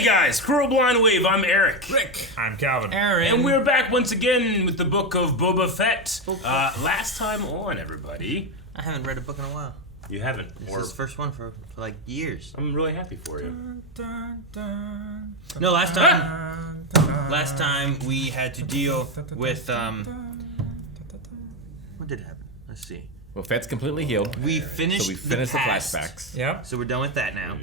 Hey guys, Cruel Blind Wave, I'm Eric. Rick. I'm Calvin. Aaron. And we're back once again with the book of Boba Fett. Last time on, everybody. I haven't read a book in a while. You haven't? This is the first one for like years. I'm really happy for you. No, last time we had to deal with what did happen? Let's see. Well, Fett's completely healed. We finished the past. flashbacks. Yep. So we're done with that now.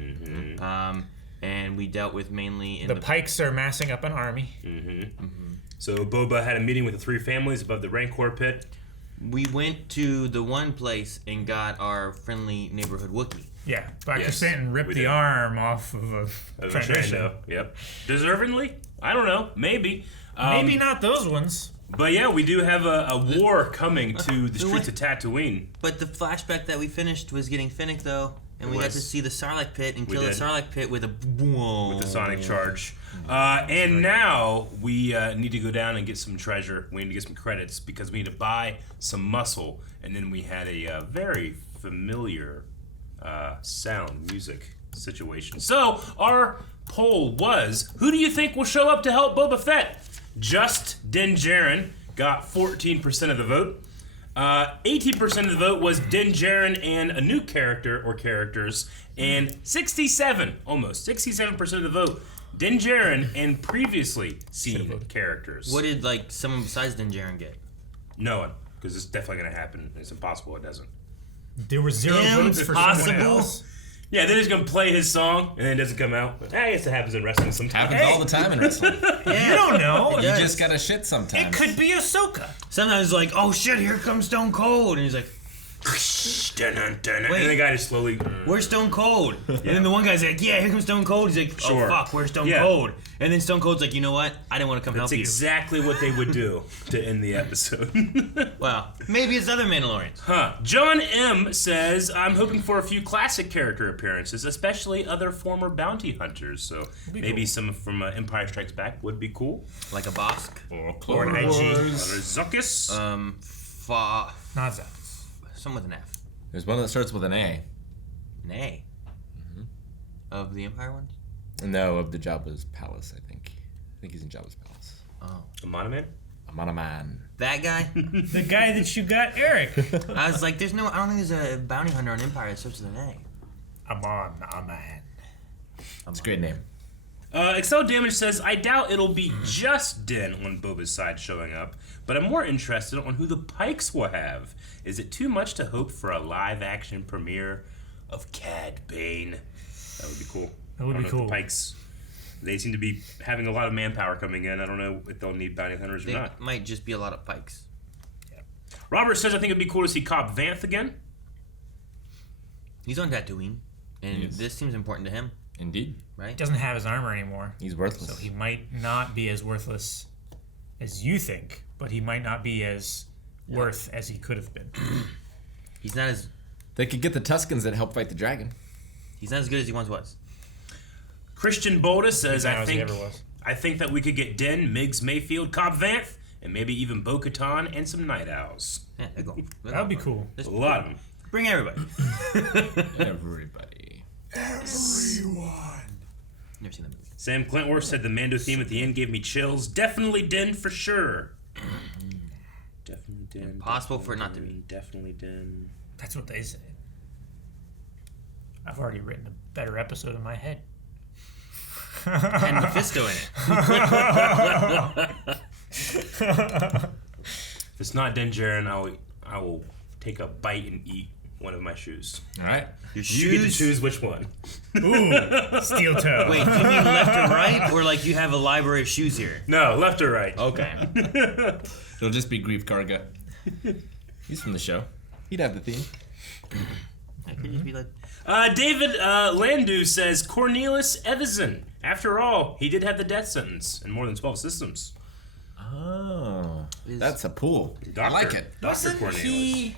And we dealt with mainly in The Pikes are massing up an army. So Boba had a meeting with the three families above the Rancor pit. We went to the one place and got our friendly neighborhood Wookiee. Yeah, Dr. Yes, Stanton ripped we the did. arm off of a transmission. Trando. Yep. Deservingly? I don't know. Maybe. Maybe not those ones. But yeah, we do have a war coming to the streets of Tatooine. But the flashback that we finished was getting Finnick though. And we got to see the Sarlacc pit and kill the Sarlacc pit with a with the sonic charge. And now we need to go down and get some treasure. We need to get some credits because we need to buy some muscle. And then we had a very familiar sound music situation. So our poll was, who do you think will show up to help Boba Fett? Just Din Djarin got 14% of the vote. 18% of the vote was Din Djarin and a new character or characters, and 67% of the vote, Din Djarin and previously seen characters. What did like someone besides Din Djarin get? No one, because it's definitely going to happen. It's impossible it doesn't. There were zero votes for someone else. Yeah, then he's going to play his song, and then it doesn't come out. But, I guess it happens in wrestling sometimes. Happens all the time in wrestling. You don't know. You just gotta shit sometimes. It could be Ahsoka. Sometimes it's like, oh shit, here comes Stone Cold. And he's like, And the guy just slowly... where's Stone Cold? And then the one guy's like, yeah, here comes Stone Cold. He's like, oh fuck, where's Stone Cold? And then Stone Cold's like, you know what? I didn't want to come help you. That's exactly what they would do to end the episode. Well, maybe it's other Mandalorians. John M. says, I'm hoping for a few classic character appearances, especially other former bounty hunters. So maybe some from Empire Strikes Back would be cool. Like a Bosk. Or an IG. Zuckus. Not that. Some with an F. There's one that starts with an A. Nay. Of the Empire ones? No, of the Jabba's palace, I think. I think he's in Jabba's palace. Oh. Amana Man? Amana Man. That guy? The guy that you got, Eric. I was like, I don't think there's a bounty hunter on Empire that starts with an A. Aman. It's a great name. Excel Damage says, I doubt it'll be just Din on Boba's side showing up, but I'm more interested on who the Pikes will have. Is it too much to hope for a live-action premiere of Cad Bane? That would be cool. That would be cool. The Pikes, they seem to be having a lot of manpower coming in. I don't know if they'll need bounty hunters or not. Might just be a lot of Pikes. Yeah. Robert says, I think it'd be cool to see Cobb Vanth again. He's on Tatooine, and this seems important to him. Indeed. Right? He doesn't have his armor anymore. He's worthless. So he might not be as worthless as you think, but he might not be as worth as he could have been. He's not as... They could get the Tuscans that help fight the dragon. He's not as good as he once was. Christian Bolda says, I He was. think that we could get Din, Miggs, Mayfield, Cobb Vanth, and maybe even Bo-Katan and some Night Owls. Yeah, they're going. That would be cool. A lot of them. Bring everybody. Everybody. Everyone. Never seen that movie. Sam Clintworth said the Mando theme at the end gave me chills. Definitely Din for sure. Definitely Din. Impossible for it not to be. Definitely Din. That's what they say. I've already written a better episode in my head. And Mephisto in it. If it's not Din Djarin, I will take a bite and eat one of my shoes. All right. Your You get to shoes? choose which one. Ooh, steel toe. Wait, do you mean left or right? Or like you have a library of shoes here? No, left or right. Okay. It'll just be Grief Karga. He's from the show. He'd have the theme. That could just be like... David Landu says Cornelius Evison. After all, he did have the death sentence in more than 12 systems. Oh. That's a pool. I like it. Dr. Wasn't Cornelius. he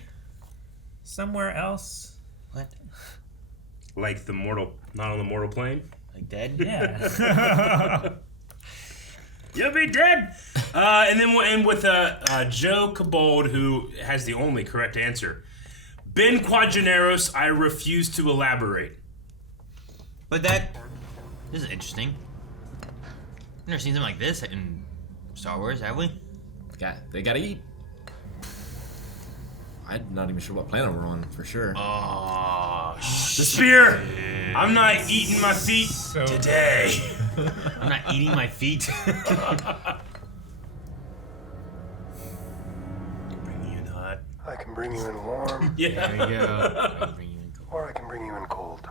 somewhere else? What? Like the mortal, not on the mortal plane? Like dead? Yeah. You'll be dead. And then we'll end with Joe Cabold, who has the only correct answer. Ben Quadraneros, I refuse to elaborate. But that... This is interesting. Never seen something like this in Star Wars, have we? They gotta eat. I'm not even sure what planet we're on for sure. Oh, the spear! I'm not eating my feet today. I'm not eating my feet. Bring you in hot. I can bring you in warm, Yeah. There you go. or I can bring you in cold.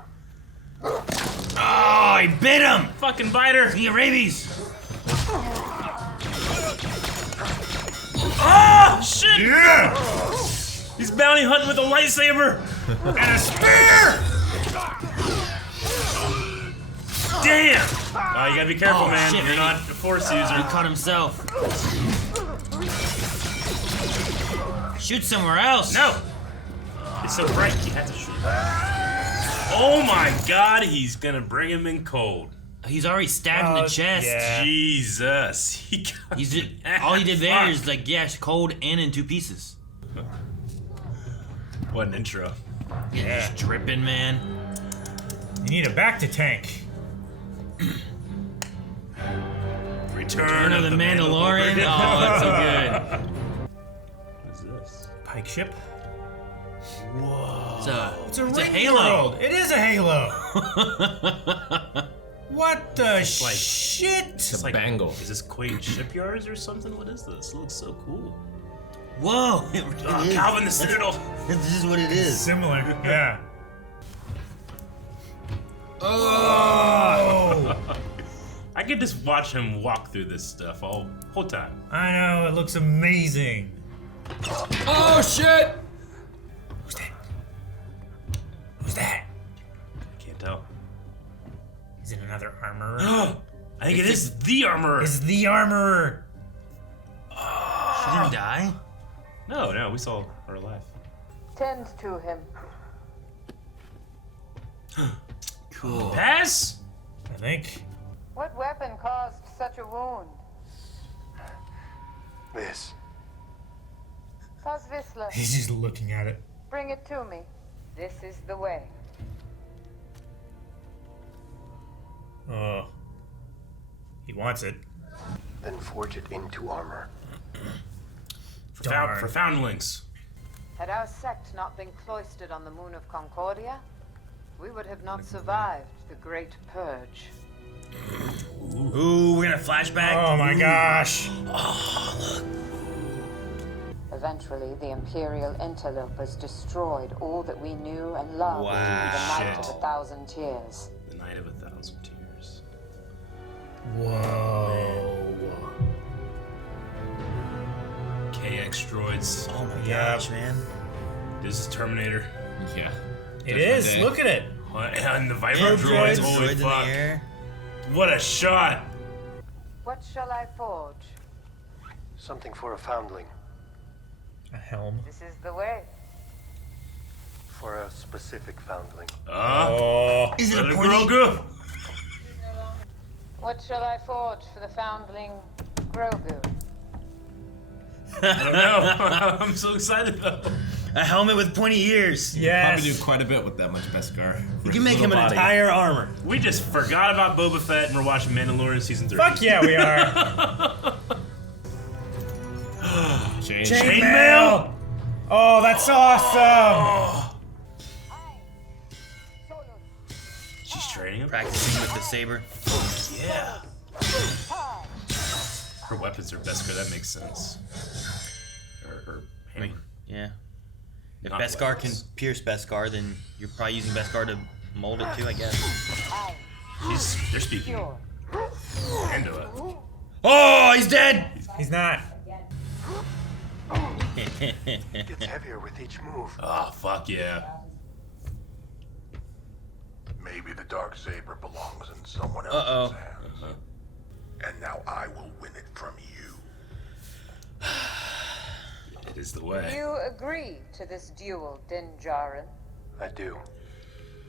Oh, he bit him! Fucking biter. He got rabies. Oh, shit! Yeah! He's bounty hunting with a lightsaber and a spear! Damn! Oh, you gotta be careful, Oh, man. shit, You're man. not a force He user. caught himself. Shoot somewhere else. No! It's so bright, you have to shoot. Oh my god, he's gonna bring him in cold. He's already stabbed in the chest. yeah. Jesus. He got He's just, ass. all he did there Fuck. is like, yeah, cold and in 2 pieces. What an intro. Yeah. Just dripping, man. You need a back to tank. Return of the Mandalorian. Oh, that's so good. What is this? Pike ship. It's a It's a ring Halo. world. It is a Halo. What the like- shit? It's a like- bangle. Is this Quaid Shipyards or something? What is this? It looks so cool. Whoa. It Oh, is. Calvin the Citadel. This is what it is. Similar. Yeah. Oh! I could just watch him walk through this stuff whole time. I know. It looks amazing. Oh shit! Who's that? Who's that? I can't tell. Is it another armorer? I think it is the armorer. Is the armorer? She didn't die? No, we saw her alive. Tend to him. Cool. Pass? I think. What weapon caused such a wound? This. Visla, He's just looking at it. bring it to me. This is the way. Oh. He wants it. Then forge it into armor. Darn. For foundlings. Had our sect not been cloistered on the moon of Concordia, we would have not survived the Great Purge. Ooh, we're gonna flashback. Oh my gosh. Eventually, the Imperial interlopers destroyed all that we knew and loved in the Night Shit. of 1,000 Tears. The Night of 1,000 Tears. Whoa. KX droids. Oh my Yeah. gosh, man. This is Terminator. Yeah. It Judgment is. Day. Look at it. And the Viper Probe droids. droids. Holy Droids in fuck. the air. What a shot. What shall I forge? Something for a foundling. A helm. This is the way. For a specific foundling. Oh. Is it a Brother pointy? Grogu. What shall I forge for the foundling Grogu? I don't know. I'm so excited though. A helmet with pointy ears. Yes. Probably do quite a bit with that much Beskar. You can make him an entire armor. We just forgot about Boba Fett and we're watching Mandalorian season 3. Fuck yeah, we are. Chainmail? Oh, that's awesome. She's training him? Practicing with the saber. Yeah. Her weapons are Beskar, that makes sense. Or hammer. Yeah. If Not Beskar weapons. can pierce Beskar, then you're probably using Beskar to mold it too, I guess. They're speaking Pure. Mando. Oh, he's dead! He's not. Gets heavier with each move. Oh, fuck yeah. Maybe the Darksaber belongs in someone else's Uh-oh. hands. And now I will win it from you. It is the way. You agree to this duel, Din Djarin? I do.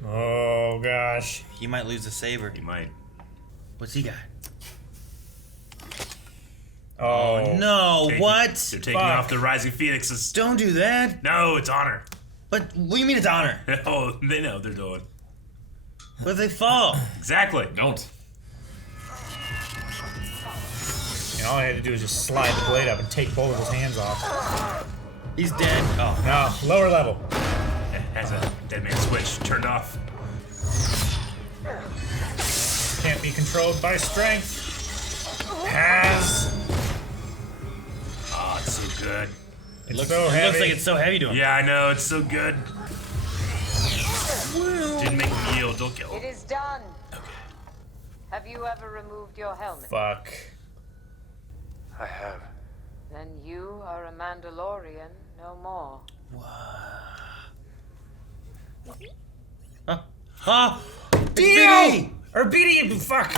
Oh gosh. He might lose the saber. He might. What's he got? Oh No, Taking- what? They're taking Fuck. off the Rising Phoenixes. Don't do that. No, it's honor. But what do you mean it's honor? Oh, they know what they're doing. What if they fall? Exactly. Don't. all I had to do was just slide the blade up and take both of his hands off. He's dead. Oh. No, lower level. Has a dead man switch turned off. Can't be controlled by strength. Has. Oh, it's so good. It's Looks, so it heavy. looks like it's so heavy to him. Yeah, I know, it's so good. Didn't make him yield, don't kill It him. is done. Have you ever removed your helmet? Fuck. I have. Then you are a Mandalorian no more. Huh? BD! Or BD, fuck!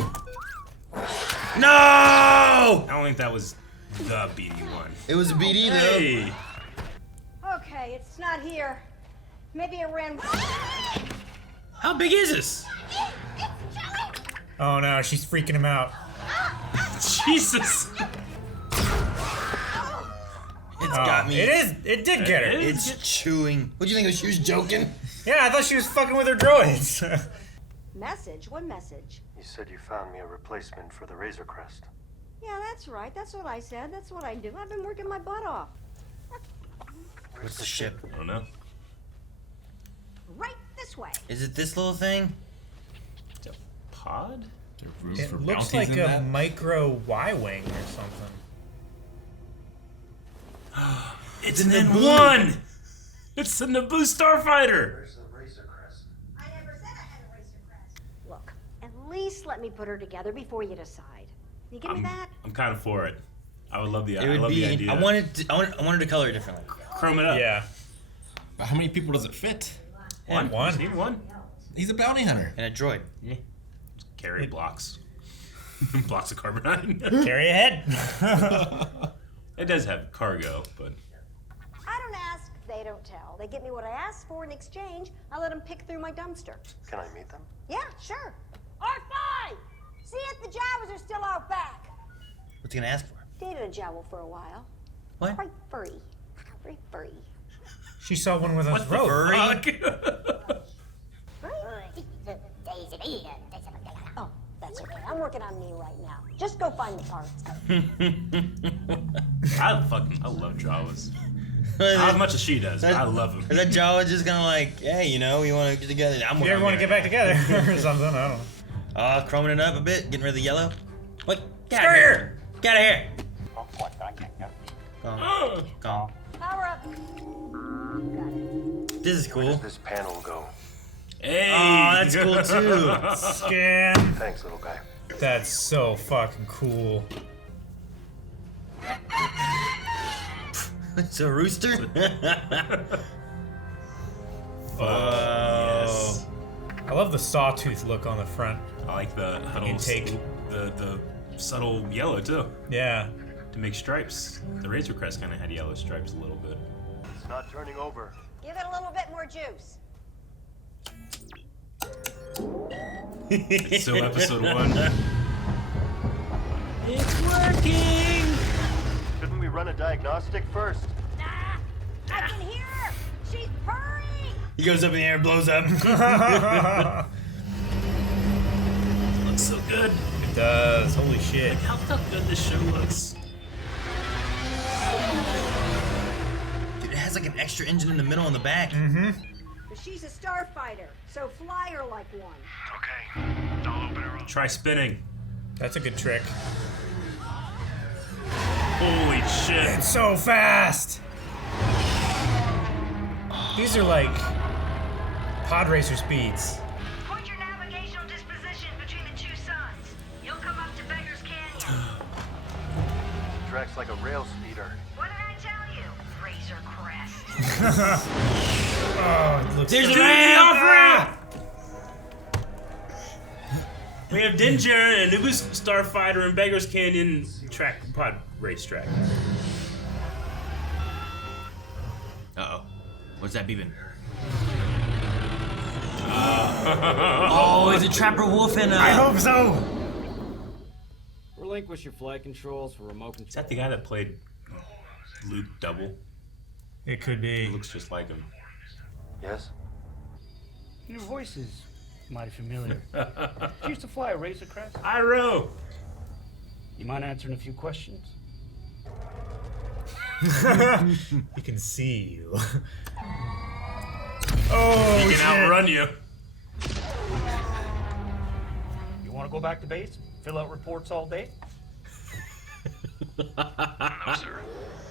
No! I don't think that was the BD one. It was a BD though. Hey! Okay, it's not here. Maybe it ran. How big is this? Oh no, she's freaking him out. Jesus! It's got me. It did get her. It is. It's chewing. What do you think? She was joking? Yeah, I thought she was fucking with her droids. Message? What message? You said you found me a replacement for the Razor Crest. Yeah, that's right. That's what I said. That's what I do. I've been working my butt off. What's the ship? I don't know. Right this way. Is it this little thing? Pod? There are rules for It looks bounties like in a that? micro Y-wing or something. It's an N1! It's the Naboo starfighter! Where's the Razor Crest? I never said I had a razor crest. Look, at least let me put her together before you decide. You give me that? I'm kind of for it. I would love the, It I would love the be. idea. I wanted to color it differently. Chrome it up. Yeah. But how many people does it fit? One. One. Just need one. He's a bounty hunter. And a droid. Yeah. Carry blocks. Blocks of carbonite. Carry ahead. It does have cargo, but I don't ask, they don't tell. They give me what I asked for in exchange. I let them pick through my dumpster. Can I meet them? Yeah, sure. R5! See if the Jawas are still out back. What's he gonna ask for? Dated a Jawa for a while. What? Quite furry. Very furry. She saw one with what a the rope. fuck? Oh, that's okay. I'm working on me right now. Just go find the parts. I love Jawas. Not as much as she does, but I love them. Is that Jawa just gonna like, hey, you know, you want to get together? I'm You working ever on want me to get right back together or something? I don't know. now. Chroming it up a bit, getting rid of the yellow. What? Get out of here! Get out of here! Gone. Power up. Got it. This is Where cool. does this panel go? Hey! Oh, that's cool too. Scan. Thanks, little guy. That's so fucking cool. It's a rooster. Yes. I love the sawtooth look on the front. I like the little Intake. the subtle yellow too Yeah. to make stripes. The Razor Crest kind of had yellow stripes a little bit. It's not turning over. Give it a little bit more juice. It's still episode 1. It's working. Shouldn't we run a diagnostic first? Nah, I can hear her. She's purring. He goes up in the air and blows up. Looks so good. It does. Holy shit. How good this show looks. Dude, it has like an extra engine in the middle and the back. But she's a starfighter, so fly her like one. Okay. I'll open her up. Try spinning. That's a good trick. Holy shit. It's so fast. These are like pod racer speeds. Point your navigational disposition between the two suns. You'll come up to Beggar's Canyon. Tracks like a rail speeder. What did I tell you? Razor Crest. Oh, it looks There's so the ramp! Ah! We have Dinjar and Anubis Starfighter and Beggar's Canyon track pod race track. Uh-oh. What's that beeping? Oh, is it Trapper Wolf and I hope so. Relinquish your flight controls for remote control. Is that the guy that played Luke Double? It could be. Looks just like him. Yes? Your voice is mighty familiar. You used to fly a Razor Crest? Iro! You mind answering a few questions? He can see you. He can outrun you. You want to go back to base? Fill out reports all day? No, sir.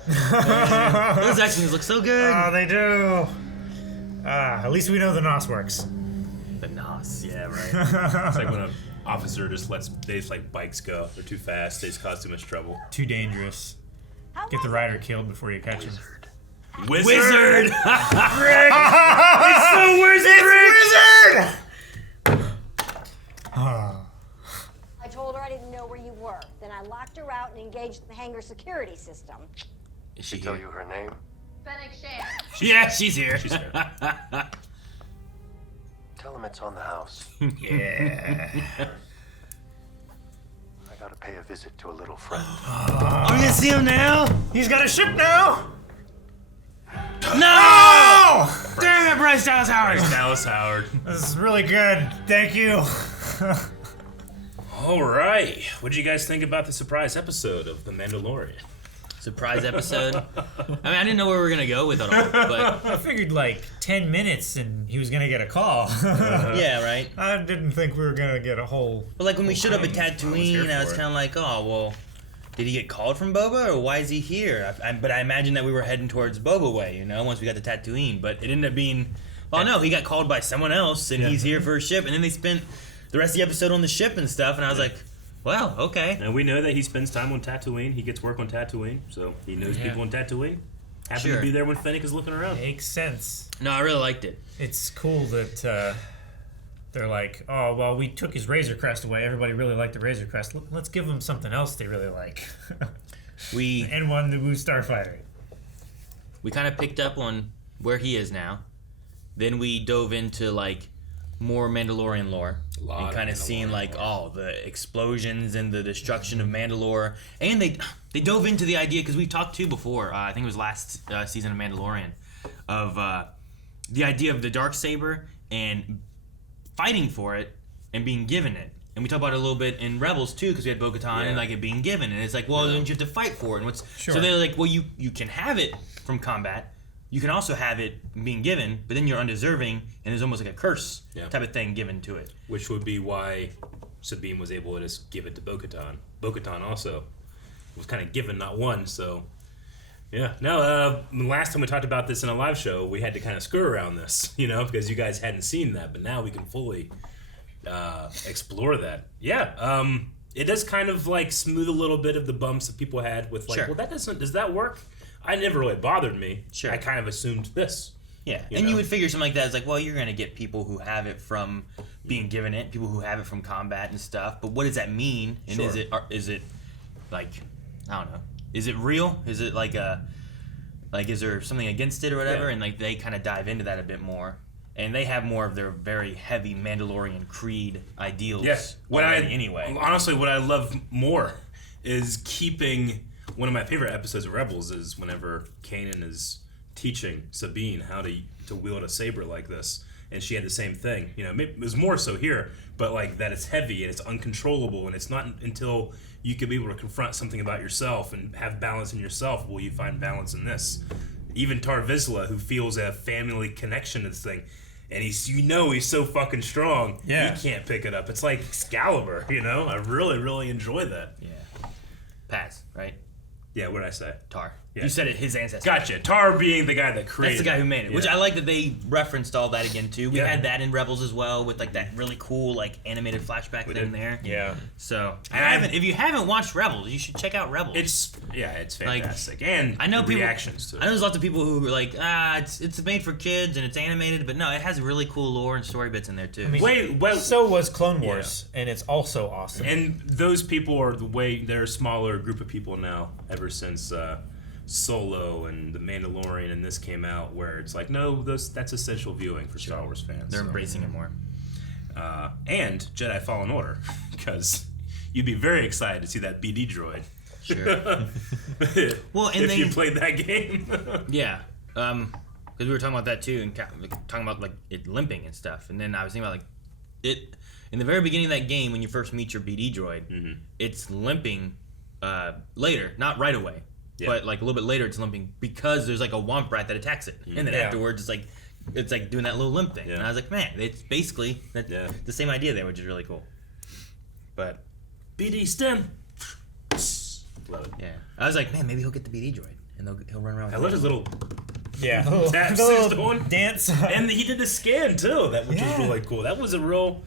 Those actions look so good. Oh, they do. At least we know the NOS works. The NOS. Yeah, right. It's like when an officer they just like bikes go. They're too fast. They just cause too much trouble. Too dangerous. Get the rider killed before you catch him. Wizard! It's so wizard! I told her I didn't know where you were. Then I locked her out and engaged the hangar security system. Is she Tell here? you her name? Fennec Shand. Yeah, she's here. She's here. Tell him it's on the house. Yeah. I gotta pay a visit to a little friend. Are we gonna see him now? He's got a ship now! No! Damn it, Bryce Dallas Howard. Dallas Howard. This is really good. Thank you. All right. What did you guys think about the surprise episode of The Mandalorian? Surprise episode. I mean, I didn't know where we were gonna go with it all, but I figured like 10 minutes and he was gonna get a call. yeah, right. I didn't think we were gonna get a whole. But like when we showed up at here Tatooine, I was for it. kind of like, oh well, did he get called from Boba or why is he here? But I imagine that we were heading towards Boba way, you know, once we got to Tatooine. But it ended up being, well, no, he got called by someone else and he's here for a ship, and then they spent the rest of the episode on the ship and stuff, and I was like, well, okay. And we know that he spends time on Tatooine. He gets work on Tatooine, so he knows people on Tatooine. Happen to be there when Fennec is looking around. Makes sense. No, I really liked it. It's cool that they're like, oh, well, we took his Razor Crest away. Everybody really liked the Razor Crest. Let's give them something else they really like. And one Naboo starfighter. We kind of picked up on where he is now. Then we dove into like more Mandalorian lore and kind of seeing like the explosions and the destruction of Mandalore, and they dove into the idea because we talked to before. I think it was last season of Mandalorian of the idea of the Darksaber and fighting for it and being given it. And we talked about it a little bit in Rebels too, because we had Bo-Katan and like it being given, and it's like, well, then you have to fight for it. And so they're like, well, you can have it from combat. You can also have it being given, but then you're undeserving, and there's almost like a curse type of thing given to it. Which would be why Sabine was able to just give it to Bo-Katan. Bo-Katan also was kind of given, not won, so... Yeah. No, last time we talked about this in a live show, we had to kind of screw around this, you know, because you guys hadn't seen that, but now we can fully explore that. Yeah. It does kind of, like, smooth a little bit of the bumps that people had with, like, well, does that work? I never really bothered me. Sure. I kind of assumed this. Yeah, you would figure something like that. It's like, well, you're going to get people who have it from being given it, people who have it from combat and stuff. But what does that mean? And is it like, I don't know. Is it real? Is it like is there something against it or whatever? And like they kind of dive into that a bit more. And they have more of their very heavy Mandalorian creed ideals. Yes. Anyway. Honestly, what I love more is keeping... One of my favorite episodes of Rebels is whenever Kanan is teaching Sabine how to wield a saber like this, and she had the same thing. You know, it was more so here, but like that it's heavy and it's uncontrollable, and it's not until you can be able to confront something about yourself and have balance in yourself will you find balance in this. Even Tar Vizsla, who feels a family connection to this thing, and he's so fucking strong, he can't pick it up. It's like Excalibur, you know? I really, really enjoy that. Yeah. Paz, right? Yeah, what did I say? Tar. Yeah. You said it, his ancestor. Gotcha. Tar being the guy that created it. That's the guy who made it. Which I like that they referenced all that again, too. We had that in Rebels as well, with like that really cool like animated flashback thing there. Yeah. So, if you haven't watched Rebels, you should check out Rebels. It's fantastic. And I know reactions to it. I know there's lots of people who are like, it's made for kids and it's animated, but no, it has really cool lore and story bits in there, too. I mean, so was Clone Wars, and it's also awesome. And those people are they're a smaller group of people now, ever since Solo and The Mandalorian and this came out, where it's like, no, that's essential viewing for Star Wars fans. They're embracing it more. And Jedi Fallen Order, because you'd be very excited to see that BD droid. Sure. Well, and if you played that game. Yeah. Because we were talking about that too, and talking about like it limping and stuff. And then I was thinking about like it in the very beginning of that game when you first meet your BD droid, it's limping later, not right away, but like a little bit later, it's limping because there's like a womp rat that attacks it, and then afterwards, it's like doing that little limp thing, and I was like, man, it's basically the same idea there, which is really cool. But BD stem. Love it. Yeah, I was like, man, maybe he'll get the BD droid, and he'll run around. I love his little taps he's doing. dance, and he did the scan too. Which was really cool. That was a real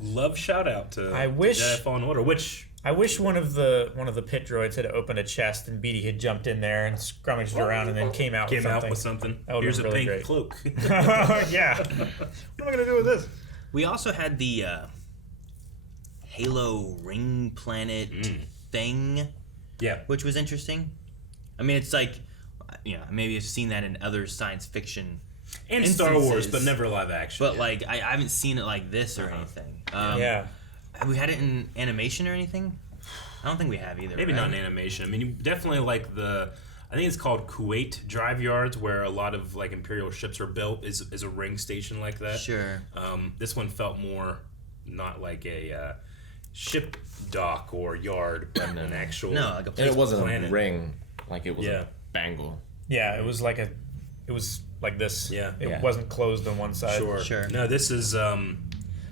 love shout out to Jedi Fallen Order. Which I wish one of the pit droids had opened a chest and BD had jumped in there and scrummaged around and then came out with something. Here's a really pink great. cloak. Yeah. What am I gonna do with this? We also had the Halo ring planet thing, which was interesting. I mean, it's like, maybe you've seen that in other science fiction and instances, Star Wars, but never live action. But like, I haven't seen it like this or anything. Have we had it in animation or anything? I don't think we have either. Maybe not in animation. I mean, you definitely I think it's called Kuwait drive yards, where a lot of like Imperial ships are built. Is a ring station like that. Sure. This one felt more not like a ship dock or yard, but an actual. No, like a and it wasn't planet. A ring, like it was a bangle. Yeah, it was like this. Yeah. It wasn't closed on one side. Sure. No, this is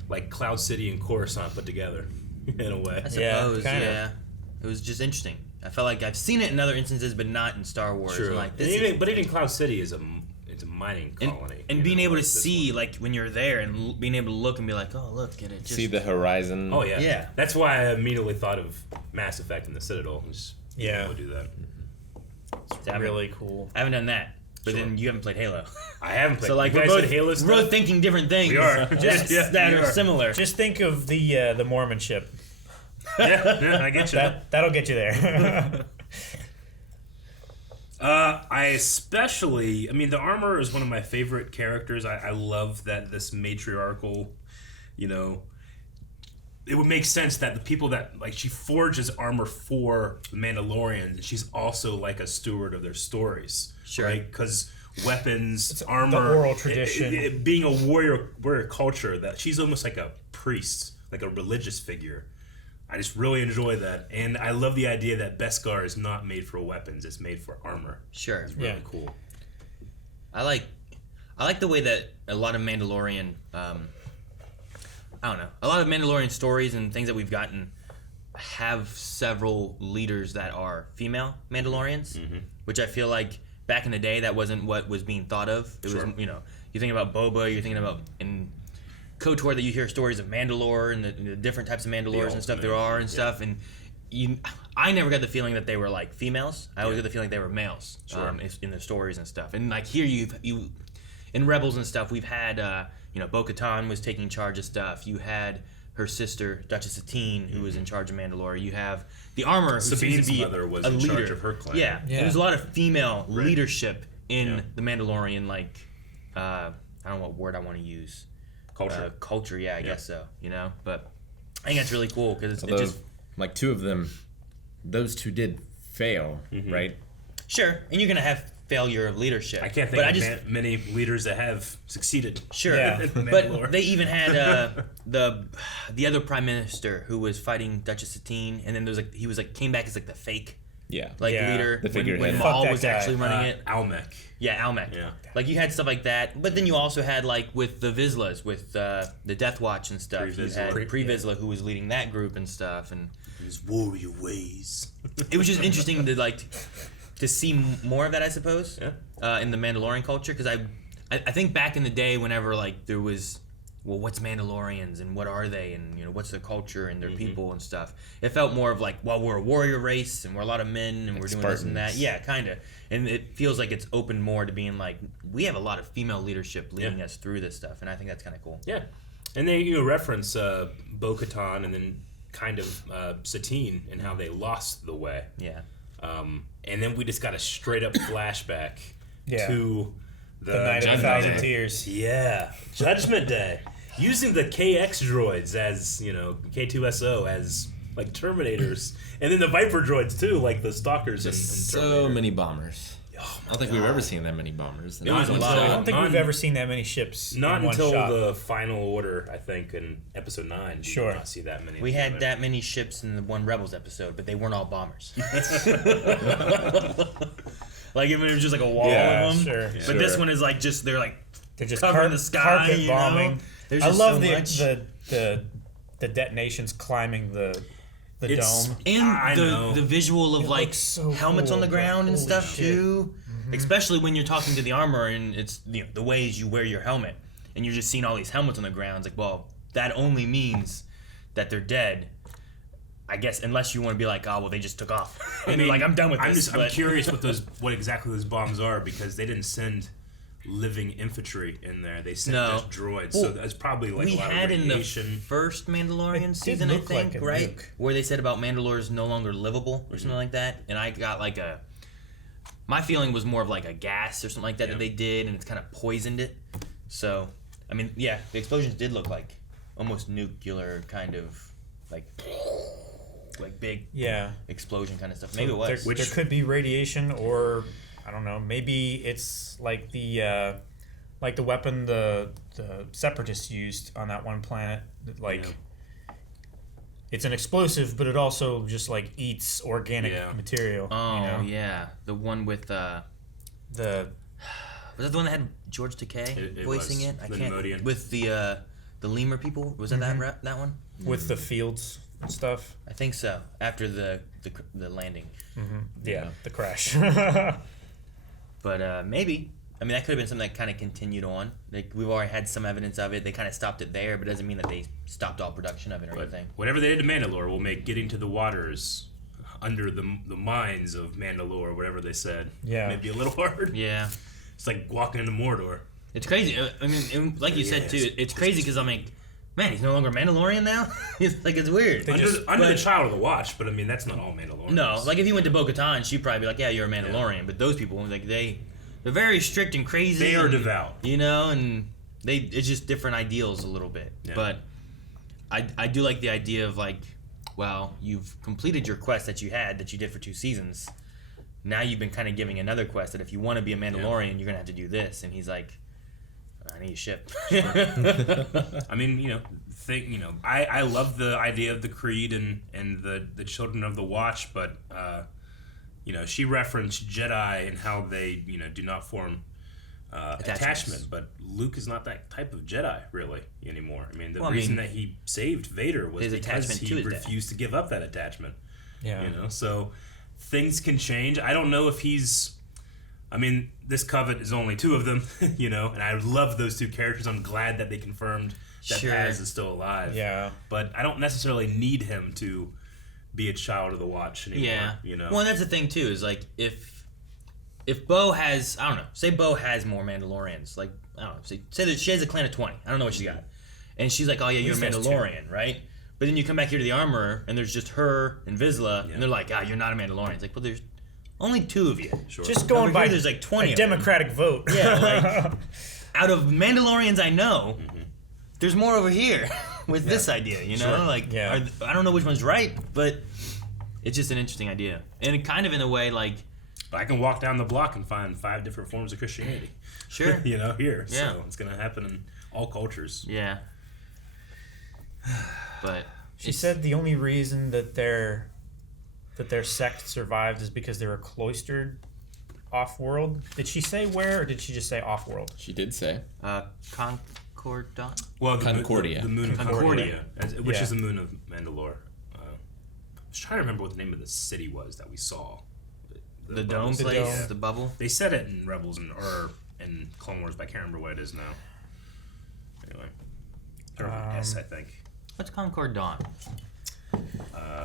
like Cloud City and Coruscant put together, in a way. I suppose. Yeah. It was just interesting. I felt like I've seen it in other instances, but not in Star Wars. Sure. Like, but even Cloud City is a mining colony. And being able to see, like, when you're there and being able to look and be like, oh, look at it. See the horizon. Oh, yeah. Yeah. That's why I immediately thought of Mass Effect and the Citadel. Just do that. It's really cool. I haven't done that. But then you haven't played Halo. I haven't played. So like we're both Halo stuff? We're thinking different things. We are. That are similar. Just think of the Mormon ship. Yeah, I get you. That'll get you there. I especially, the armor is one of my favorite characters. I love that this matriarchal, it would make sense that the people that, like, she forges armor for the Mandalorians, she's also like a steward of their stories. Sure. Right? Because weapons, armor, the oral tradition. Being a warrior culture, that she's almost like a priest, like a religious figure. I just really enjoy that, and I love the idea that Beskar is not made for weapons; it's made for armor. Sure, it's really cool. I like the way that a lot of Mandalorian, a lot of Mandalorian stories and things that we've gotten have several leaders that are female Mandalorians, which I feel like back in the day that wasn't what was being thought of. It was, you think about Boba, you're thinking about in KOTOR that you hear stories of Mandalore and the different types of Mandalores and stuff there are and stuff, and I never got the feeling that they were like females. I always got the feeling they were males in the stories and stuff. And like here you in Rebels and stuff, we've had Bo-Katan was taking charge of stuff. You had her sister Duchess Satine who was in charge of Mandalore. You have the armor who Sabine's seems to be mother was a in leader. charge of her clan. Yeah, there's a lot of female leadership in the Mandalorian. Like I don't know what word I want to use. Culture, I guess so. But I think that's really cool because it's just like two of them. Those two did fail, right? Sure, and you're gonna have failure of leadership. I can't think of many leaders that have succeeded. Sure, but they even had the other prime minister who was fighting Duchess Satine, and then he came back as like the fake. Leader the figurehead. when Maul was actually running it. Almec. Yeah, Almec. Yeah. Like you had stuff like that, but then you also had like with the Vizslas, with the Death Watch and stuff. You had Pre-Vizsla who was leading that group and stuff, and his warrior ways. It was just interesting to see more of that, I suppose, in the Mandalorian culture, because I think back in the day, whenever like there was, well, what's Mandalorians and what are they, and what's their culture and their people and stuff. It felt more of like, well, we're a warrior race and we're a lot of men and like we're doing Spartans. this and that. Yeah, kind of. And it feels like it's open more to being like, we have a lot of female leadership leading us through this stuff, and I think that's kind of cool. Yeah, and they reference Bo-Katan and then kind of Satine and how they lost the way. Yeah. And then we just got a straight up flashback to the Night of a Thousand Tears. Yeah, Judgment Day. Using the KX droids as, K2SO as, like, Terminators. And then the Viper droids, too, like the Stalkers. So many bombers. I don't think we've ever seen that many bombers. It was a lot. I don't think we've ever seen that many ships. Not in one until shot. the Final Order, I think, in Episode 9. Did Sure. you not see that many. We had that many ships in the one Rebels episode, but they weren't all bombers. Like if it was just like a wall of them. Sure. But this one is like just they're just covering the sky, carpet bombing. There's I just love so the detonations climbing the dome. And the visual of like so helmets cool, on the ground and holy stuff shit. too. Especially when you're talking to the armor and it's the ways you wear your helmet and you're just seeing all these helmets on the ground. It's like, well, that only means that they're dead. I guess unless you want to be like, oh well, they just took off. And they're like, I'm done with this. I'm curious what exactly those bombs are because they didn't send living infantry in there. They sent just droids. So that's probably like a lot of radiation. We had in the first Mandalorian season, I think, like right? nuke. Where they said about Mandalore is no longer livable or something like that. And I got like my feeling was more of like a gas or something like that they did, and it's kind of poisoned it. So, I mean, yeah, the explosions did look like almost nuclear kind of like big explosion kind of stuff. Maybe it was. There could be radiation, or I don't know. Maybe it's like the weapon the Separatists used on that one planet. It's an explosive, but it also just like eats organic material. Oh yeah, the one with was that the one that had George Takei voicing it? I can't. Nimodian. With the lemur people, was that that one? With the fields and stuff. I think so. After the landing. Yeah, the crash. But maybe. I mean, that could have been something that kind of continued on. Like we've already had some evidence of it. They kind of stopped it there, but it doesn't mean that they stopped all production of it or anything. Whatever they did to Mandalore will make getting to the waters under the mines of Mandalore, whatever they said, maybe a little hard. Yeah. It's like walking into Mordor. It's crazy. I mean, like you said too, it's crazy because I'm like, man, he's no longer Mandalorian now. It's weird. Under the Child of the Watch, but I mean that's not all Mandalorians. No, like if you went to Bo-Katan, she'd probably be like, yeah, you're a Mandalorian. Yeah. But those people, like they're very strict and crazy. They are devout, and it's just different ideals a little bit. Yeah. But I do like the idea of like, well, you've completed your quest that you did for 2 seasons. Now you've been kind of giving another quest that if you want to be a Mandalorian, you're gonna have to do this. And he's like, I need a ship. I mean, I love the idea of the Creed and the Children of the Watch, but she referenced Jedi and how they do not form attachment, but Luke is not that type of Jedi really anymore. I mean, the reason that he saved Vader was because he refused to give up that attachment. Yeah, so things can change. I don't know if he's. I mean, this Covet is only 2 of them, and I love those 2 characters. I'm glad that they confirmed that Paz is still alive. Yeah. But I don't necessarily need him to be a Child of the Watch anymore. Yeah. Well, and that's the thing, too, is like, if Bo has, I don't know, say Bo has more Mandalorians. Like, I don't know, say that she has a clan of 20. I don't know what she's got. And she's like, oh, yeah, you're a Mandalorian, right? But then you come back here to the Armorer, and there's just her and Vizsla, and they're like, you're not a Mandalorian. It's like, well, there's only 2 of you. Sure. Just going by there's like 20 a Democratic vote. Yeah, like out of Mandalorians I know, there's more over here with this idea, Like I don't know which one's right, but it's just an interesting idea. And kind of in a way like I can walk down the block and find 5 different forms of Christianity. Sure. Here. Yeah. So it's going to happen in all cultures. Yeah. But she said the only reason that their sect survived is because they were cloistered off-world. Did she say where, or did she just say off-world? She did say. Concordia? Well, Concordia. The moon of Concordia, which is the moon of Mandalore. I was trying to remember what the name of the city was that we saw. The dome place? The bubble? They said it in Rebels or in Clone Wars, but I can't remember what it is now. Anyway. S, I think. What's Concord Dawn?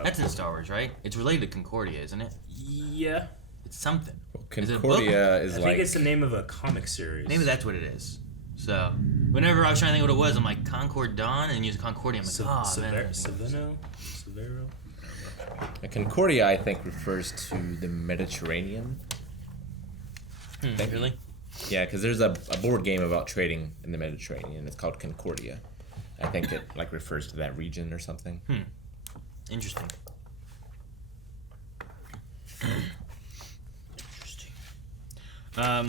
That's in Star Wars, right? It's related to Concordia, isn't it? Yeah. It's something. Well, Concordia I think it's the name of a comic series. Maybe that's what it is. So, whenever I was trying to think what it was, I'm like, Concord Dawn, and use Concordia. I'm like, Severo? Concordia, I think, refers to the Mediterranean. Really? Yeah, because there's a board game about trading in the Mediterranean. It's called Concordia. I think it refers to that region or something. Interesting. Oh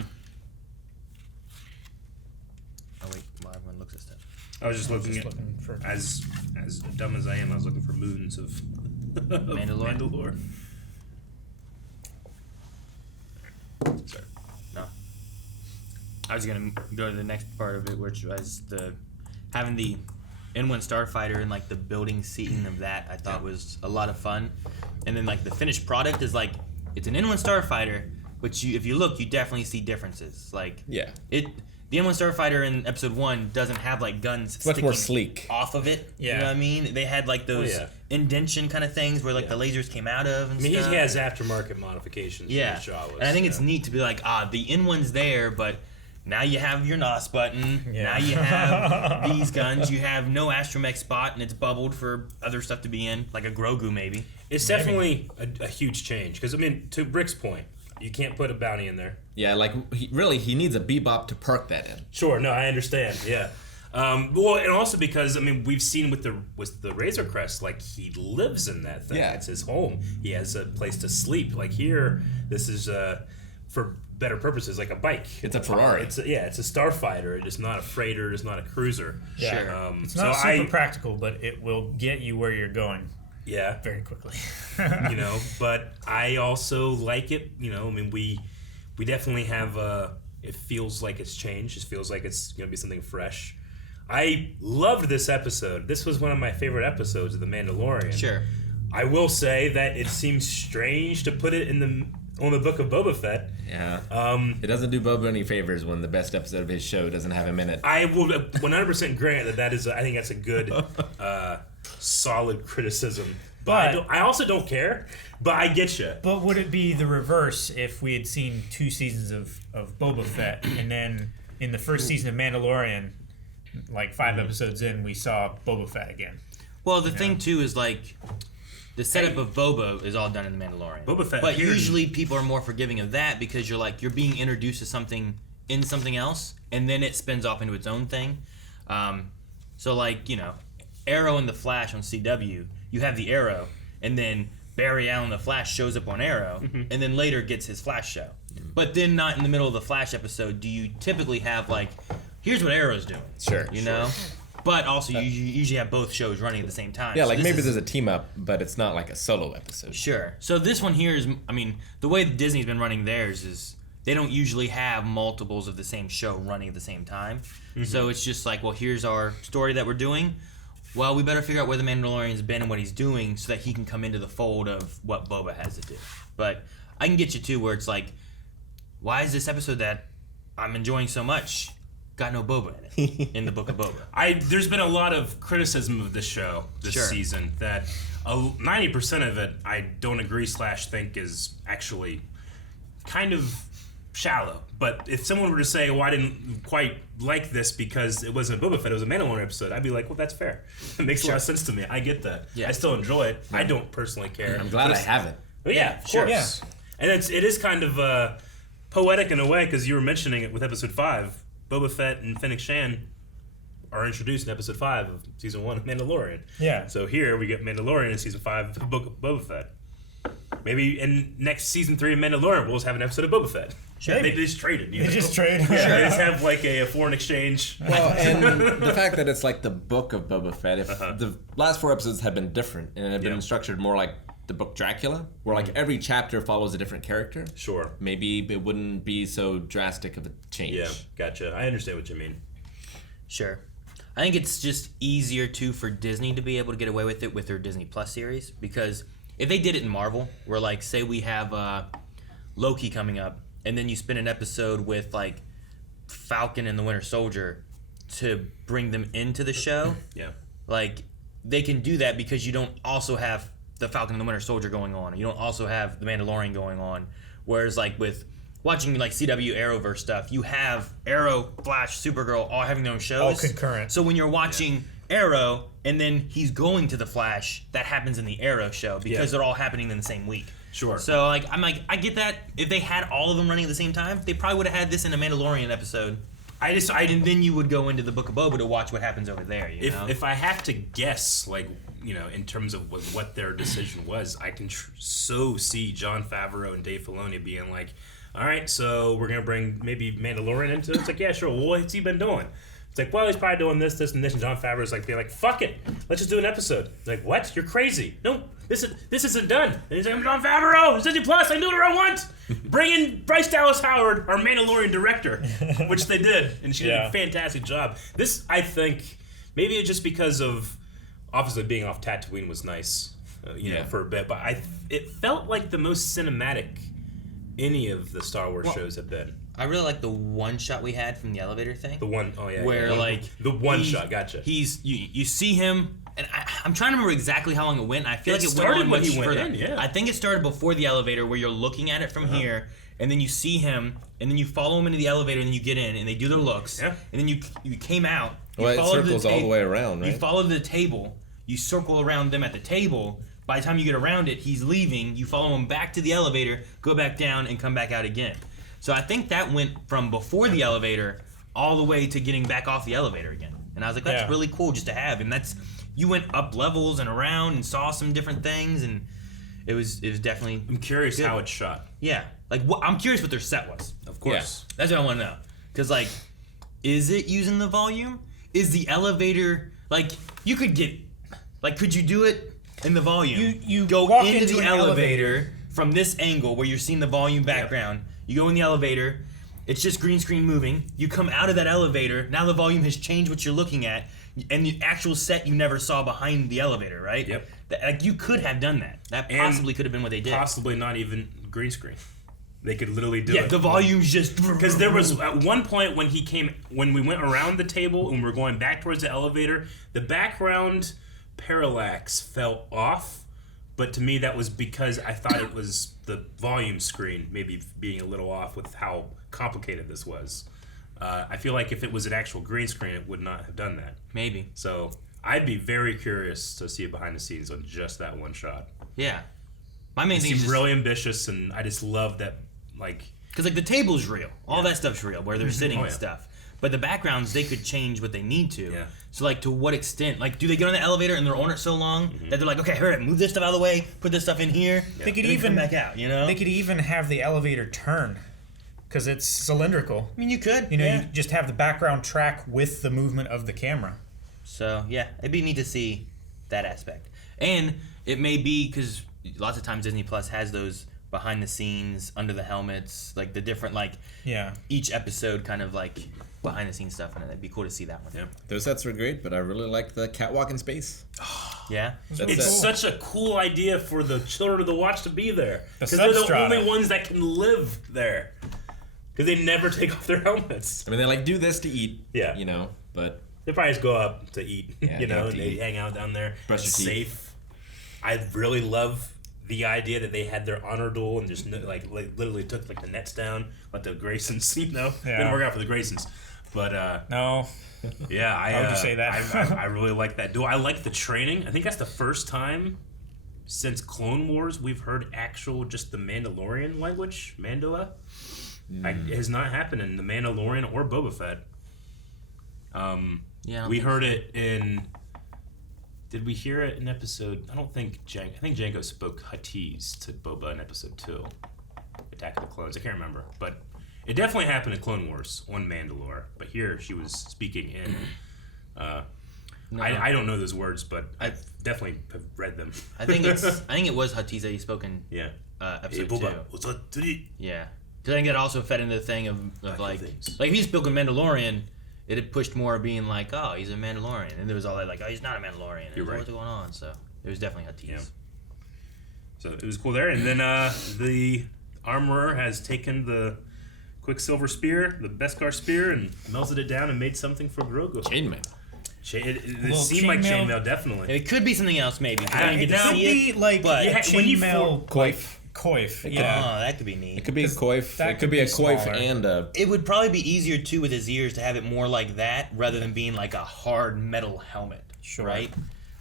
wait, my everyone looks at stuff. I was just looking for as dumb as I am. I was looking for moons of Mandalore. Sorry. No. I was gonna go to the next part of it, which was having the N1 starfighter and like the building seating of that. I thought was a lot of fun, and then like the finished product is like it's an N1 starfighter, but if you look, you definitely see differences. Like the N1 starfighter in episode 1 doesn't have like guns it's much more sleek off of it. Yeah. You know what I mean? They had like those indention kind of things where like the lasers came out of and stuff. He has aftermarket modifications. Yeah. For Jawas, and I think it's neat to be like, the N1's there, but now you have your NOS button. Yeah. Now you have these guns. You have no astromech spot, and it's bubbled for other stuff to be in, like a Grogu maybe. It's definitely a huge change because I mean, to Rick's point, you can't put a bounty in there. Yeah, like he needs a bebop to perk that in. Sure, no, I understand. Yeah, well, and also because I mean, we've seen with the Razor Crest, like he lives in that thing. Yeah. It's his home. He has a place to sleep. Like here, this is for better purposes, like a bike. It's a Ferrari. It's a starfighter. It's not a freighter. It's not a cruiser. Yeah. Sure. It's not super practical, but it will get you where you're going. Yeah. Very quickly. But I also like it. I mean, we definitely have. It feels like it's changed. It feels like it's gonna be something fresh. I loved this episode. This was one of my favorite episodes of The Mandalorian. Sure. I will say that it seems strange to put it on the Book of Boba Fett. Yeah. It doesn't do Boba any favors when the best episode of his show doesn't have him in it. I will 100% grant that is. I think that's a good, solid criticism. But I also don't care. But I get you. But would it be the reverse if we had seen 2 seasons of Boba Fett, and then in the first season of Mandalorian, like 5 episodes in, we saw Boba Fett again? Well, the thing too is like the setup of Boba is all done in the Mandalorian. Boba Fett, but usually people are more forgiving of that because you're being introduced to something in something else, and then it spins off into its own thing. So like Arrow and the Flash on CW, you have the Arrow, and then Barry Allen the Flash shows up on Arrow, and then later gets his Flash show. But then not in the middle of the Flash episode do you typically have like, here's what Arrow's doing. Sure. You know? But also you usually have both shows running at the same time. Yeah, so like maybe there's a team up, but it's not like a solo episode. Sure. So this one here is, I mean, the way Disney's been running theirs is they don't usually have multiples of the same show running at the same time. So it's just like, well, here's our story that we're doing. Well, we better figure out where the Mandalorian's been and what he's doing so that he can come into the fold of what Boba has to do. But I can get you too where it's like, why is this episode that I'm enjoying so much got no Boba in it in the Book of Boba? There's been a lot of criticism of this show this season that 90% of it I don't agree / think is actually kind of shallow. But if someone were to say, well, I didn't quite like this because it wasn't a Boba Fett, it was a Mandalorian episode, I'd be like, well, that's fair. It makes a lot of sense to me. I get that. Yeah. I still enjoy it. I don't personally care. I'm glad I haven't. But yeah, of course. Yeah. And it is kind of poetic in a way because you were mentioning it with episode 5. Boba Fett and Fennec Shan are introduced in episode 5 of season 1 of Mandalorian. Yeah. So here we get Mandalorian in season 5 of the Book of Boba Fett. Maybe in next season 3 of Mandalorian, we'll just have an episode of Boba Fett. Sure. They just traded. They just trade. They just have like a foreign exchange. Well, and the fact that it's like the Book of Boba Fett, if the last 4 episodes had been different and had been structured more like the book Dracula, where like every chapter follows a different character. Sure. Maybe it wouldn't be so drastic of a change. Yeah, gotcha. I understand what you mean. Sure. I think it's just easier too for Disney to be able to get away with it with their Disney Plus series, because if they did it in Marvel, where like say we have Loki coming up, and then you spin an episode with like Falcon and the Winter Soldier to bring them into the show. Yeah. Like they can do that because you don't also have the Falcon and the Winter Soldier going on. You don't also have the Mandalorian going on. Whereas like with watching like CW Arrowverse stuff, you have Arrow, Flash, Supergirl all having their own shows. All concurrent. So when you're watching Arrow and then he's going to the Flash, that happens in the Arrow show because they're all happening in the same week. Sure. So like I'm like, I get that. If they had all of them running at the same time, they probably would have had this in a Mandalorian episode. And then you would go into the Book of Boba to watch what happens over there. You know? If I have to guess, like, you know, in terms of what their decision was, I can so see Jon Favreau and Dave Filoni being like, all right, so we're going to bring maybe Mandalorian into it. It's like, yeah, sure. Well, what's he been doing? It's like, well, he's probably doing this, and this. And Jon Favreau's like, being like, fuck it. Let's just do an episode. It's like, what? You're crazy. No, this isn't done. And he's like, I'm Jon Favreau. It's Disney Plus. I can do whatever I want. Bring in Bryce Dallas Howard, our Mandalorian director, which they did. And she did a fantastic job. This, I think, maybe it's just because of, obviously, being off Tatooine was nice, for a bit. But it felt like the most cinematic any of the Star Wars shows have been. I really like the one shot we had from the elevator thing. The one, oh yeah, where like the one shot, gotcha. You see him, and I'm trying to remember exactly how long it went. I feel like it went on much further. I think it started before the elevator, where you're looking at it from here, and then you see him, and then you follow him into the elevator, and then you get in, and they do their looks, and then you came out. Well, it circles all the way around, right? You follow the table, you circle around them at the table. By the time you get around it, he's leaving. You follow him back to the elevator, go back down, and come back out again. So I think that went from before the elevator all the way to getting back off the elevator again. And I was like, that's really cool just to have. And you went up levels and around and saw some different things, and it was definitely. I'm curious how it's shot. Yeah, like I'm curious what their set was. Of course, that's what I want to know. Because like, is it using the volume? Is the elevator like you could get? Like, could you do it in the volume? You go walk into the elevator from this angle where you're seeing the volume background. You go in the elevator, it's just green screen moving. You come out of that elevator, now the volume has changed what you're looking at, and the actual set you never saw behind the elevator, right? Yep. Like, you could have done that. That possibly could have been what they did. Possibly not even green screen. They could literally do it. Yeah, the volume's just... Because there was, at one point when we went around the table and we were going back towards the elevator, the background parallax fell off. But to me, that was because I thought it was the volume screen maybe being a little off with how complicated this was. I feel like if it was an actual green screen, it would not have done that. Maybe. So I'd be very curious to see it behind the scenes on just that one shot. Yeah. My main thing is really ambitious, and I just love that, like... Because, like, the table's real. All that stuff's real, where they're sitting and stuff. But the backgrounds, they could change what they need to. Yeah. So, like, to what extent? Like, do they get on the elevator and they're on it so long that they're like, okay, hurry up, move this stuff out of the way, put this stuff in here. Yeah. They could even come back out, you know? They could even have the elevator turn, because it's cylindrical. I mean, you could. You just have the background track with the movement of the camera. So, yeah, it'd be neat to see that aspect. And it may be, because lots of times Disney Plus has those behind the scenes, under the helmets, like the different, like, each episode kind of like behind the scenes stuff, and it'd be cool to see that one. Yeah. Those sets were great, but I really like the catwalk in space. Yeah. It's such a cool idea for the children of the watch to be there. Because they're the only ones that can live there. Because they never take off their helmets. I mean, they like do this to eat, but... They probably just go up to eat, and they hang out down there. Brush your teeth. Safe. I really love the idea that they had their honor duel and just like literally took like the nets down, let the Graysons, didn't work out for the Graysons, but no, yeah, how would you say that? I really like that duel. I like the training. I think that's the first time since Clone Wars we've heard actual just the Mandalorian language, Mandoa. It has not happened in the Mandalorian or Boba Fett. We heard it in. Did we hear it in episode? I don't think I think Jango spoke Huttese to Boba in episode 2, Attack of the Clones. I can't remember, but it definitely happened in Clone Wars on Mandalore. But here she was speaking in. I don't know those words, but I definitely have read them. I think it was Huttese that he spoke in. Episode 2. Yeah, because I think it also fed into the thing of like if he spoke in Mandalorian. It had pushed more being like, oh, he's a Mandalorian. And there was all that like, oh, he's not a Mandalorian. You're right. What's going on? So it was definitely Huttese. Yeah. So it was cool there. And then the armorer has taken the Quicksilver spear, the Beskar spear, and melted it down and made something for Grogu. Chainmail. It seemed like chainmail, definitely. It could be something else, maybe. I didn't get to see it, like but chainmail coif. Coif, Oh, that could be neat. It could be a coif. It could be a coif and a... It would probably be easier, too, with his ears to have it more like that rather than being like a hard metal helmet, right?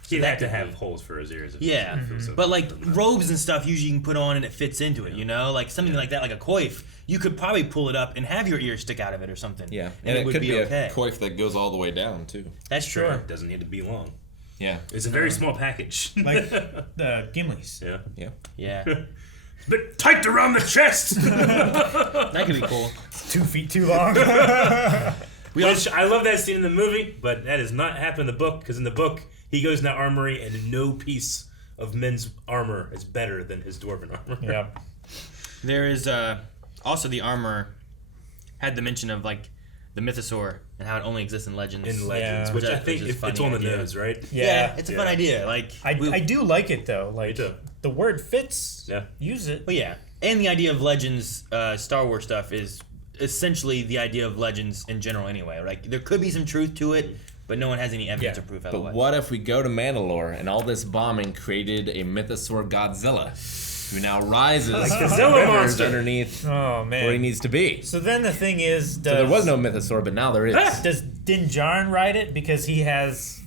So he'd have to have holes for his ears. Yeah, but like robes and stuff usually you can put on and it fits into it, you know? Like something like that, like a coif, you could probably pull it up and have your ears stick out of it or something. Yeah, and it could be okay. A coif that goes all the way down, too. That's true. It doesn't need to be long. Yeah. It's a very small package. Like the Gimli's. Yeah. Yeah. It's a bit tight around the chest. That could be cool. 2 feet too long. Which I love that scene in the movie, but that does not happen in the book, because in the book, he goes in that armory and no piece of men's armor is better than his dwarven armor. Yeah. There is also the armor had the mention of like the mythosaur and how it only exists in legends. In legends, Yeah. which I Which think is it's on the funny idea. nose, right? Yeah. It's a fun idea. Like I do like it though. Like too. the word fits. Yeah. Use it. Well, yeah, and the idea of legends, Star Wars stuff is essentially the idea of legends in general. Anyway, like there could be some truth to it, but no one has any evidence Yeah. or proof But otherwise. what if we go to Mandalore and all this bombing created a mythosaur Godzilla who now rises Like from Godzilla rivers monster. underneath Oh man. where he needs to be. So then the thing is, So there was no mythosaur, but now there is. Does Din Djarin ride it because he has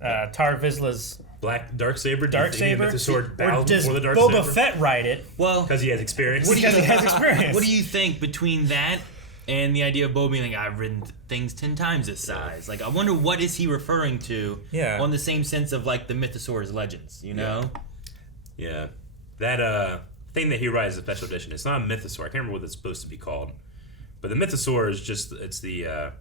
Tar Vizsla's Black Darksaber. Darksaber? The sword Or bows does before the Boba Darksaber. Fett ride it well, Because he has experience. because he has experience? what do you think between that and the idea of Bo being like, I've ridden things 10 times this size? Like, I wonder what is he referring to Yeah. on the same sense of like the mythosaur's legends, you know? Yeah. That thing that he rides is a special edition. It's not a mythosaur. I can't remember what it's supposed to be called. But the mythosaur is just it's the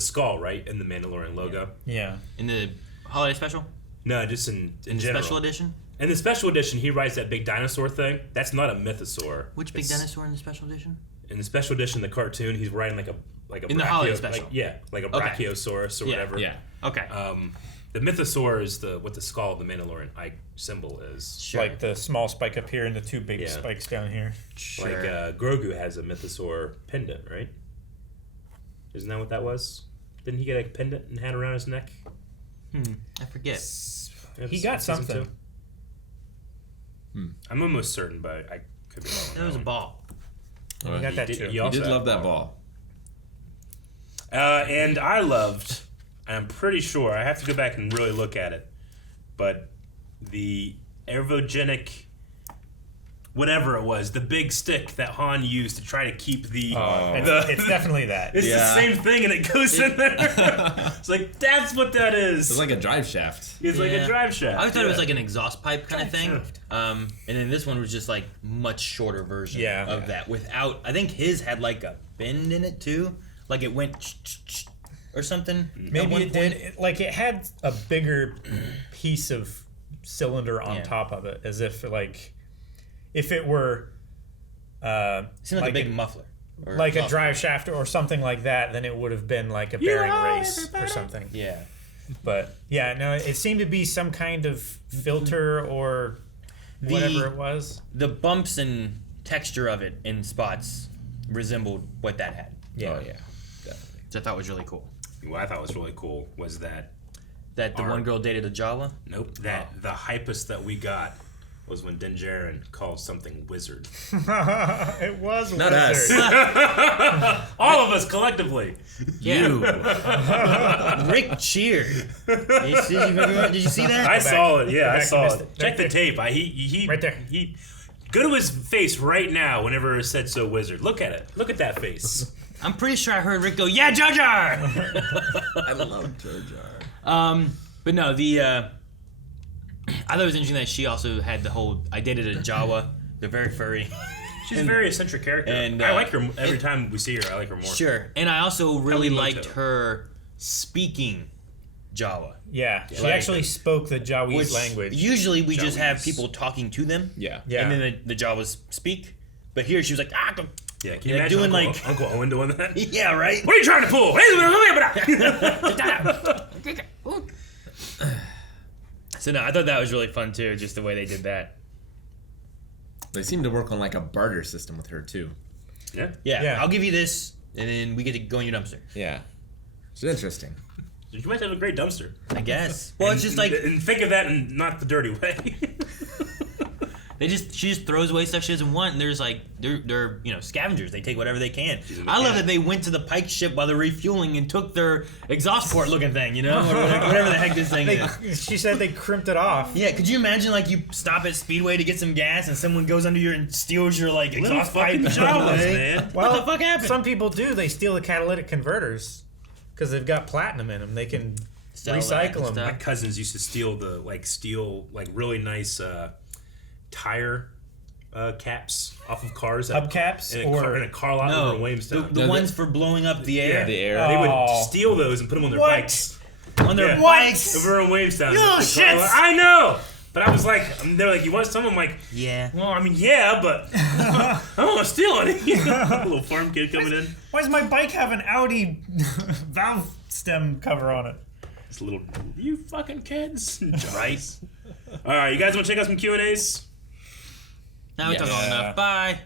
skull, right? In the Mandalorian logo. Yeah. In the holiday special? No, just in In the general. special edition? In the special edition, he rides that big dinosaur thing. That's not a mythosaur. Which big It's- dinosaur in the special edition? In the special edition, the cartoon, he's riding like a In the holiday special. like a Okay. brachiosaurus or Yeah, whatever. Yeah. Okay. The mythosaur is what the skull of the Mandalorian symbol is. Sure. Like the small spike up here and the 2 big Yeah. spikes down here. Sure. Like Grogu has a mythosaur pendant, right? Isn't that what that was? Didn't he get a pendant and had around his neck? I forget. He got Season something. 2? I'm almost certain, but I could be wrong. It was a ball. We got that did- too. you You also did had love a that ball. ball. And I loved, and I'm pretty sure, I have to go back and really look at it, but the aerovogenic, whatever it was, the big stick that Han used to try to keep the... It's definitely that. It's Yeah. the same thing, and it goes in there. It's like, that's what that is. It's like a drive shaft. It's like Yeah. a drive shaft. I thought it was yeah. like an exhaust pipe kind of thing. shaft. And then this one was just like much shorter version Yeah. of that. Without, I think his had like a bend in it too. Like it went or something. at Maybe one it point. did. Like it had a bigger piece of cylinder on Yeah. top of it, as if like if it were It seemed like a big a- muffler. Or like a exhaust drive pipe. shaft or something like that, then it would have been like a bearing race or something. Yeah. But yeah, no, it seemed to be some kind of filter or whatever it was. The bumps and texture of it in spots resembled what that had. Yeah. Oh, yeah. Definitely. Which I thought was really cool. What I thought was really cool was that, That the one girl dated a Jawa. nope, that the hypest that we got was when Din Djarin called something wizard. It was Not wizard. us. All of us collectively. Yeah. Rick cheered. Did you see that? I saw it. Yeah, Go I back, saw you missed it. it. Check Right the there. tape. He Right there. He go to his face right now. Whenever it said "so wizard," look at it. Look at that face. I'm pretty sure I heard Rick go, "Yeah, Jar Jar." I love Jar Jar. But no, I thought it was interesting that she also had the whole I dated a Jawa. They're very furry. She's a very eccentric character, and, I like her every time we see her. I like her more. Sure. And I also really Kelly liked Moto. her speaking Jawa. Yeah, she Like- actually spoke the Jawiese Which language. usually we just have Jawiese. people talking to them. Yeah. Yeah. And then the Jawas speak. But here she was like, ah, Yeah, can you Yeah, imagine doing Uncle, like- Uncle Owen doing that? yeah, right? What are you trying to pull? So no, I thought that was really fun too, just the way they did that. They seem to work on like a barter system with her too. Yeah. Yeah, Yeah. I'll give you this, and then we get to go in your dumpster. Yeah. It's interesting. You might have a great dumpster. I guess. Well, it's just like and think of that in not the dirty way. she just throws away stuff she doesn't want, and there's like they're scavengers. They take whatever they can. a I love mechanic. that they went to the Pike ship while they're refueling and took their exhaust port looking thing, or whatever the heck this thing is. She said they crimped it off. Yeah, could you imagine like you stop at Speedway to get some gas and someone goes under your and steals your like Little exhaust pipe? fucking Jawas, Hey, man. Well, what the fuck happened? Some people do. They steal the catalytic converters because they've got platinum in them. They can Sell that recycle and them. stuff. My cousins used to steal really nice tire caps off of cars. Hubcaps? In a car lot over in Williamstown. The ones for blowing up the air. Yeah. The air. They would steal those and put them on their bikes. On their bikes? Over in Williamstown. Oh, shit! I know! But I was like, they're like, you want some? I'm like, yeah. Well, I mean, yeah, but I don't want to steal any. A little farm kid coming in. Why does my bike have an Audi valve stem cover on it? This little, you fucking kids. Right? All right, you guys want to check out some Q&As? Now we talk long enough. Bye.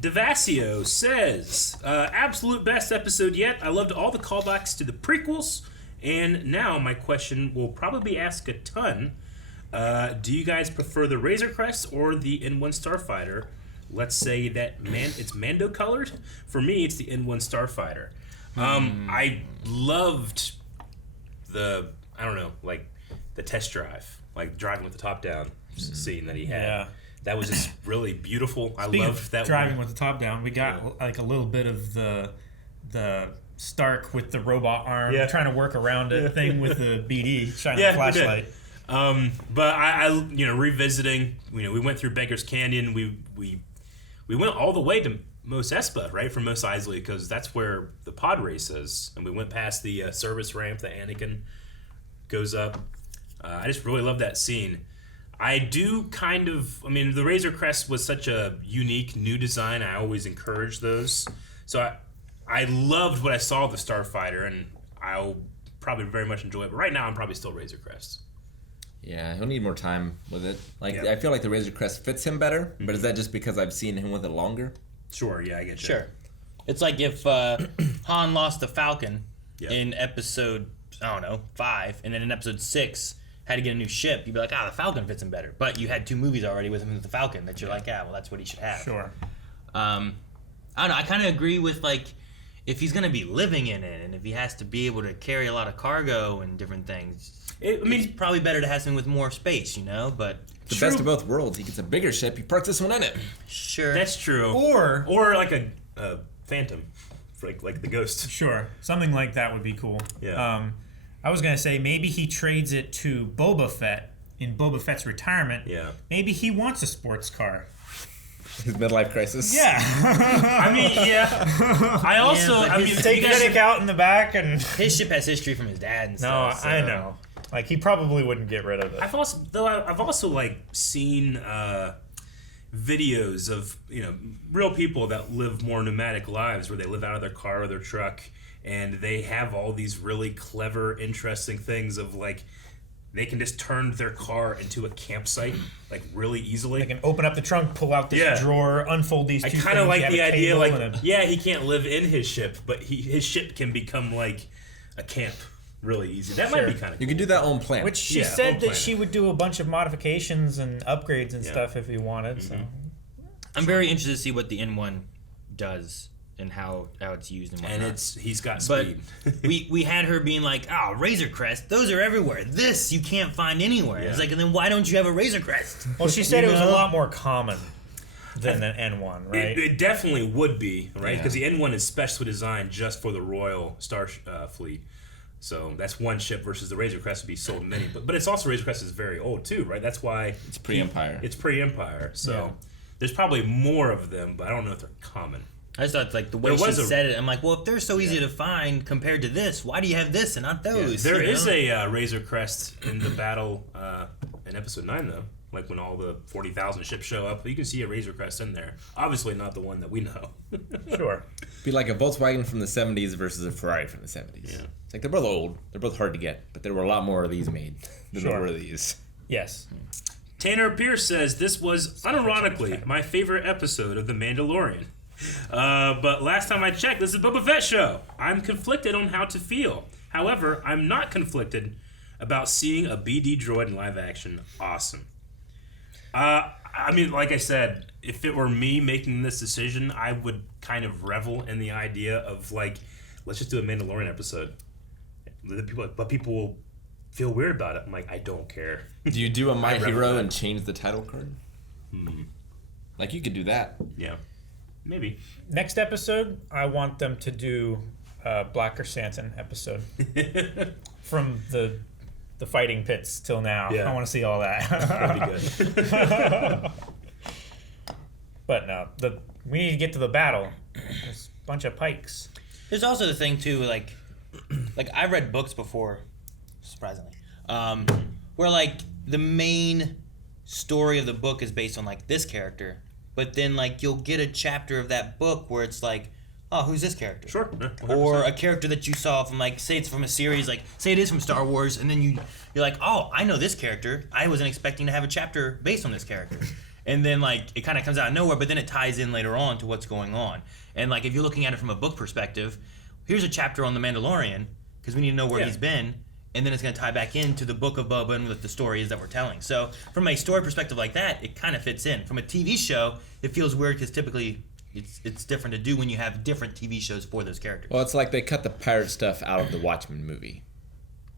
Devasio says, absolute best episode yet. I loved all the callbacks to the prequels. And now my question will probably ask a ton. Do you guys prefer the Razor Crest or the N1 Starfighter? Let's say that it's Mando colored. For me, it's the N1 Starfighter. I loved the test drive, like driving with the top down scene that he had. Yeah. That was just really beautiful. I loved that. Driving with the top down, we got like a little bit of the Stark with the robot arm trying to work around it thing with the BD shining the flashlight. But I revisiting, we went through Baker's Canyon. We went all the way to Mos Espa, right, from Mos Eisley, because that's where the pod race is, and we went past the service ramp that Anakin goes up. I just really love that scene. I do the Razor Crest was such a unique new design. I always encourage those. So I loved what I saw of the Starfighter, and I'll probably very much enjoy it. But right now, I'm probably still Razor Crest. Yeah, he'll need more time with it. I feel like the Razor Crest fits him better, but is that just because I've seen him with it longer? Sure, yeah, I get you. Sure. It's like if Han lost the Falcon in episode, 5, and then in episode 6 had to get a new ship, you'd be like, the Falcon fits him better. But you had 2 movies already with him with the Falcon that you're like, that's what he should have. Sure. I don't know, I kind of agree with, if he's going to be living in it, and if he has to be able to carry a lot of cargo and different things, it's probably better to have something with more space, but... The best of both worlds. He gets a bigger ship, he parks this one in it. Sure. That's true. Or like a Phantom, like the Ghost. Sure. Something like that would be cool. Yeah. I was going to say maybe he trades it to Boba Fett in Boba Fett's retirement. Yeah. Maybe he wants a sports car. His midlife crisis. Yeah. I mean, yeah. I also, take Riddick out in the back, and his ship has history from his dad and stuff. No, I know. He probably wouldn't get rid of it. I've also seen videos of real people that live more nomadic lives where they live out of their car or their truck, and they have all these really clever, interesting things of they can just turn their car into a campsite really easily. They can open up the trunk, pull out this drawer, unfold these two things. I kind of like the idea, he can't live in his ship, but his ship can become a camp really easy. That might be kind of cool. You can do that on planet. Which she said that she would do a bunch of modifications and upgrades and stuff if he wanted. Mm-hmm. So I'm very interested to see what the N1 does and how it's used and whatnot. And he's got speed. But we had her being like, Razor Crest, those are everywhere. This you can't find anywhere. Yeah. It's and then why don't you have a Razor Crest? Well, she said it was a lot more common than the N1, right? It definitely would be, right? Because the N1 is specially designed just for the Royal Star Fleet. So that's one ship versus the Razor Crest would be sold many. But it's also, Razor Crest is very old too, right? That's why... It's pre-Empire. It's pre-Empire. So there's probably more of them, but I don't know if they're common. I just thought, the way she said it, I'm like, well, if they're so easy to find compared to this, why do you have this and not those? Yeah. There is a Razor Crest in the battle in Episode 9, though. When all the 40,000 ships show up, you can see a Razor Crest in there. Obviously not the one that we know. Sure. Be like a Volkswagen from the 70s versus a Ferrari from the 70s. Yeah. It's they're both old. They're both hard to get, but there were a lot more of these made than there were of these. Yes. Tanner Pierce says, this was, unironically, my favorite episode of The Mandalorian. But last time I checked, this is a Boba Fett show. I'm conflicted on how to feel. However, I'm not conflicted about seeing a BD droid in live action. Awesome. Like I said, if it were me making this decision, I would kind of revel in the idea of let's just do a Mandalorian episode. But people will feel weird about it. I'm like, I don't care. Do you do a My Hero and change the title card? You could do that. Yeah. Maybe. Next episode, I want them to do Black Chrysanthemum episode from the the fighting pits till now. Yeah. I want to see all that. That'd be good. But no, we need to get to the battle. There's a bunch of pikes. There's also the thing too, like I read books before, surprisingly, where like the main story of the book is based on like this character, but then like you'll get a chapter of that book where it's like, oh, who's this character? Sure. Yeah, or a character that you saw from like, say it's from a series, like say it is from Star Wars, and then you're like, oh, I know this character. I wasn't expecting to have a chapter based on this character. And then, like, it kind of comes out of nowhere, but then it ties in later on to what's going on. And, like, if you're looking at it from a book perspective, here's a chapter on the Mandalorian, because we need to know where he's been, and then it's going to tie back into the book of Boba and what the story is that we're telling. So, from a story perspective like that, it kind of fits in. From a TV show, it feels weird, because typically it's different to do when you have different TV shows for those characters. Well, it's like they cut the pirate stuff out of the Watchmen movie,